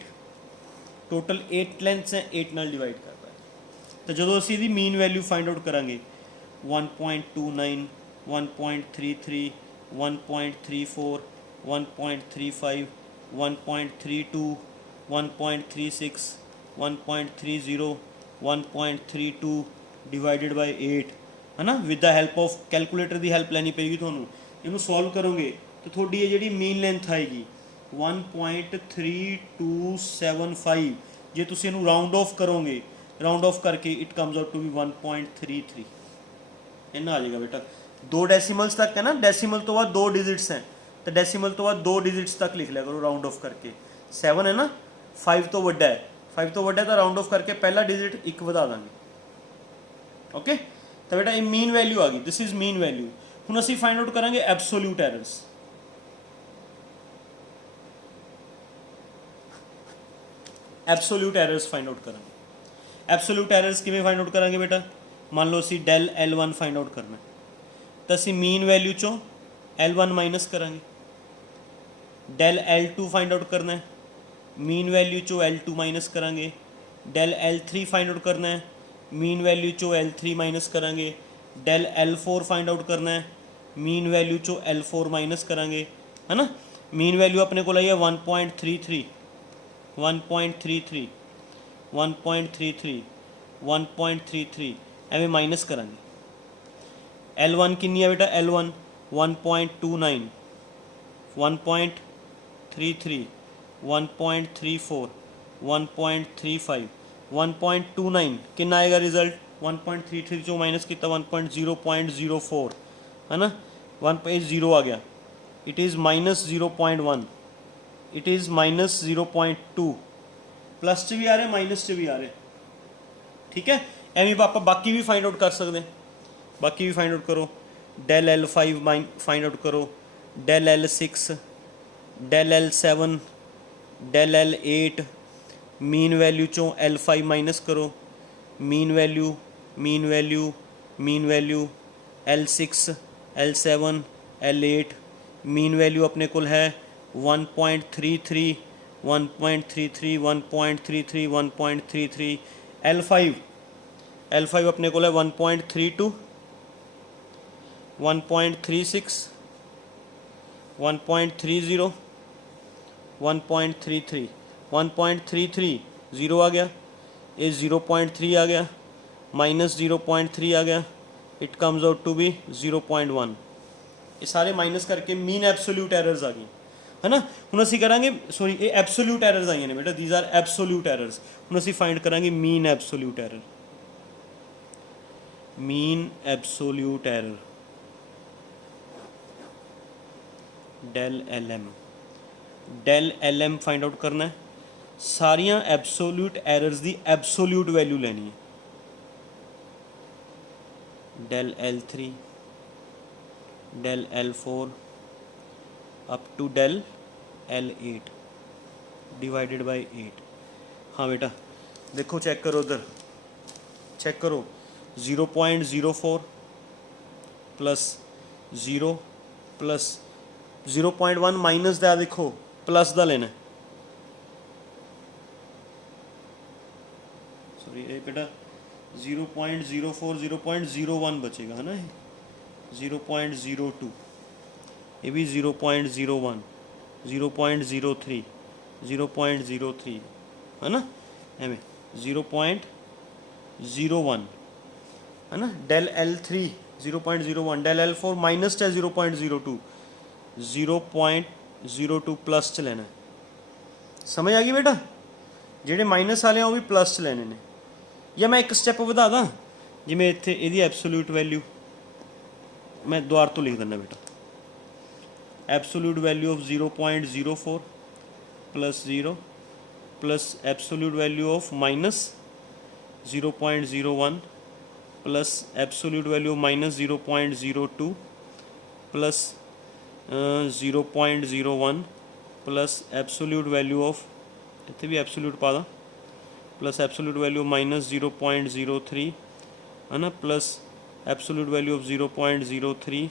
Total 8 lengths हैं, 8 नाल डिवाइड कर रहा है। तो जो असी इसकी मीन वैल्यू फाइंड आउट करांगे 1.29, 1.33, 1.34, 1.35, 1.32, 1.36, 1.30, 1.32 डिवाइडेड बाय 8 है ना। With the help of calculator की हेल्प लैनी पेगी तुहानूं। इहनूं सॉल्व करोगे तो थोड़ी ये जिहड़ी मीन लेंथ आएगी 1.3275। जे तुसीं इहनूं राउंड ऑफ करोगे, राउंड ऑफ करके it comes out to be 1.33 इन्ना आ जाएगा बेटा। 2 डेसीमल्स तक है ना, डेसीमल तो बाद 2 डिजिट्स हैं तो डेसीमल तो बाद 2 डिजिट्स तक लिख लिया करो राउंड ऑफ करके। 7 है ना, 5 तो वड्डा है, 5 तो वड्डा है तो राउंड ऑफ करके पहला डिजिट 1 वधा देंगे। ओके, तो बेटा ये मीन वैल्यू आ गई, दिस इज मीन वैल्यू। हुण असीं फाइंड आउट करांगे absolute errors. Absolute errors find out करांगे। एब्सोल्यूट एरर्स किवें फाइंड आउट करांगे बेटा? मान लो असीं डेल L1 फाइंड आउट करना है तो असीं मीन वैल्यू चों L1 माइनस करांगे। डेल L2 फाइंड आउट करना है, मीन वैल्यू चो L2 माइनस करांगे। डेल L3 फाइंड आउट करना है, मीन वैल्यू चो L3 माइनस करांगे। डेल L4 फाइंड आउट करना है, मीन वैल्यू चो L4 माइनस करांगे, है ना। मीन वैल्यू अपने को आई है 1.33, 1.33, 1.33, 1.33 एवं माइनस करांगे। L1 कितनी है बेटा? L1 1.29, 1.33, 1.34, 1.35, 1.29 कितना आएगा रिजल्ट? 1.33 जो माइनस कितना 0.04 है ना, 1 पे 0 आ गया। It is minus 0.1, it is minus 0.2। Plus च भी आ रहे, माइनस च भी आ रहे, ठीक है। एवं आप बाकी भी फाइंड आउट कर सकते हैं, बाकी भी फाइंड आउट करो। डेल L5 फाइंड आउट करो, del L6, del L7, del L8। Mean value चों L5 माइनस करो, mean value, mean value, mean value, L6, L7, L8। Mean value अपने को है 1.33, 1.33, 1.33, 1.33। L5, L5 अपने को है 1.32, 1.36, 1.30, 1.33, 1.33 ज़ीरो आ गया, ये 0.3 आ गया, माइनस 0.3 आ गया, it comes out to be 0.1। ये सारे माइनस करके मीन एब्सोल्यूट एरर्स आ गई, है ना। हुण असीं करांगे, सॉरी ये एब्सोल्यूट एरर्स आई ने बेटा, दीज आर एब्सोल्यूट एरर्स। हुण असीं फाइंड करांगे mean absolute error, mean absolute error del LM, del LM find out करना है। सारियां एब्सोल्यूट एरर्स की एब्सोल्यूट वैल्यू लेनी है। Del L3, del L4 up to del L8 divided by 8। हाँ बेटा देखो, चेक करो उधर, चेक करो 0.04 प्लस 0 प्लस 0.1 माइनस दा देखो प्लस दा लेना, सॉरी ये बेटा 0.04, 0.01 बचेगा, है ना। 0.02, ये भी 0.01, 0.03, 0.03 है ना, एम 0.01 है ना। Del L3 0.01, del L4 minus च 0.02, 0.02 प्लस च लेना है। समझ आ गई बेटा? ਜਿਹੜੇ माइनस वाले वो भी प्लस च लेने ने। या मैं एक स्टैप वधा दा, जिमें इत्थे इहदी एब्सोल्यूट वैल्यू मैं दुआर तो लिख दिना बेटा, absolute value of 0.04 plus 0 plus absolute value of minus 0.01 plus absolute value minus 0.02 plus 0.01 plus absolute value of, इतने भी एब्सोल्यूट पा दा, प्लस एब्सोल्यूट वैल्यू माइनस 0.03 है ना, plus absolute value of 0.03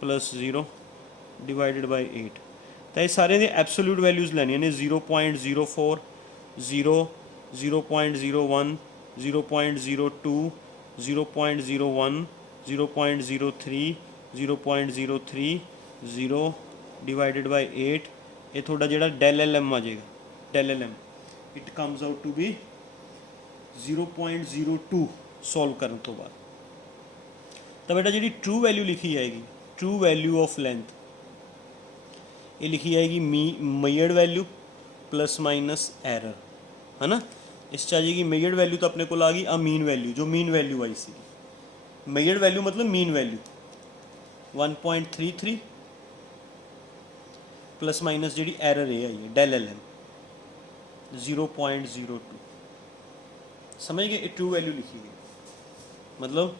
plus 0 divided by 8। तो ये सारे दी एब्सोल्यूट वैल्यूज़ लैनियां ने 0.04 0 0.01 0.02 0.01 0.03 0.03 0 डिवाइडेड बाई 8। ये थोड़ा जिहड़ा डेल एल एम आ जाएगा del L M it comes out to be 0.02 solve करने तो बाद। तो बेटा जी ट्रू वैल्यू लिखी जाएगी ट्रू वैल्यू ऑफ लेंथ ये लिखी जाएगी measured value plus minus error है ना। इस चाहिए मेजर्ड वैल्यू तो अपने को आ गई आ मीन वैल्यू जो मीन वैल्यू आई सी मेजर्ड वैल्यू मतलब मीन वैल्यू 1.33 प्लस माइनस जी एरर ये आई है डेल एल एम 0.02 समझ गए। ट्रू वैल्यू लिखी गई मतलब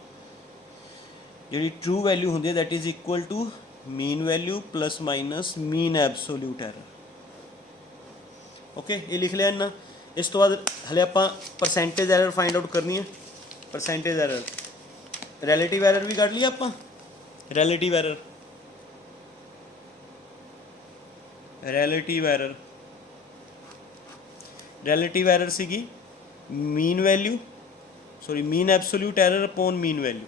जी ट्रू वैल्यू होंगी that is equal to mean value plus minus mean absolute error. Okay ये लिख लिया ना। इस तो बाद हले आप परसेंटेज एरर फाइंड आउट करनी है। परसेंटेज एरर रिलेटिव एरर भी कढ़ लिया आप रिलेटिव एरर रिलेटिव एरर सीगी mean value sorry mean absolute error upon mean value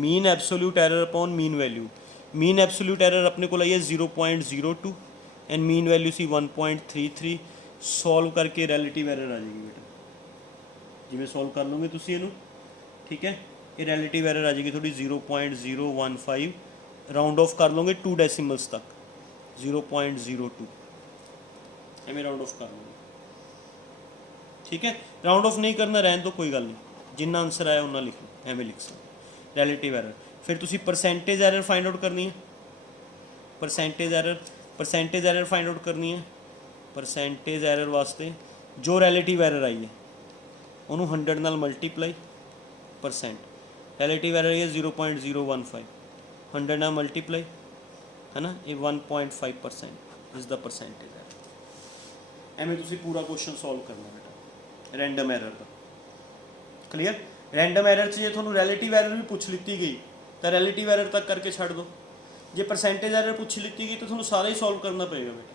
mean absolute error upon mean value. Mean absolute error अपने को आई है 0.02 एंड मीन वैल्यू सी 1.33 सॉल्व करके रिलेटिव एरर आ जाएगी बेटा जिमें सॉल्व कर लोगे तुम इनू ठीक है। ये रिलेटिव एरर आ जाएगी थोड़ी 0.015 राउंड ऑफ कर लोगे 2 डेसिमल्स तक 0.02 एवं राउंड ऑफ कर लोगे ठीक है। राउंड ऑफ नहीं करना रहन तो कोई गल नहीं जिन्ना आंसर आया उन्ना लिख लो एवं लिख सकते रिलेटिव एरर। फिर तुसी परसेंटेज एरर फाइंड आउट करनी है परसेंटेज एरर फाइंड आउट करनी है। परसेंटेज एरर वास्ते जो रिलेटिव एरर आई है उन्होंने 100 नाल मल्टीप्लाई परसेंट रिलेटिव एरर है 0.015 100 नाल मल्टीप्लाई है ना ये 1.5% इज द परसेंटेज एरर। एवं तुसी पूरा क्वेश्चन सॉल्व करना बेटा रैंडम एरर का क्लीयर। रैंडम एरर च जो थोड़ा रिलेटिव एरर भी पूछ लीती गई तो रिलेटिव एरर तक करके छड़ दो। जे परसेंटेज एरर पूछ लीती गई तो थोड़ा सारा ही सॉल्व करना पड़ेगा बेटा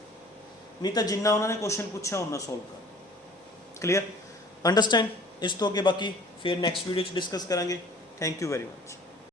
नहीं तो जिन्ना उन्होंने क्वेश्चन पूछा उन्ना सॉल्व कर क्लीयर अंडरस्टैंड। इस तो अगे बाकी फिर नैक्सट वीडियो डिस्कस करांगे। Thank you very much.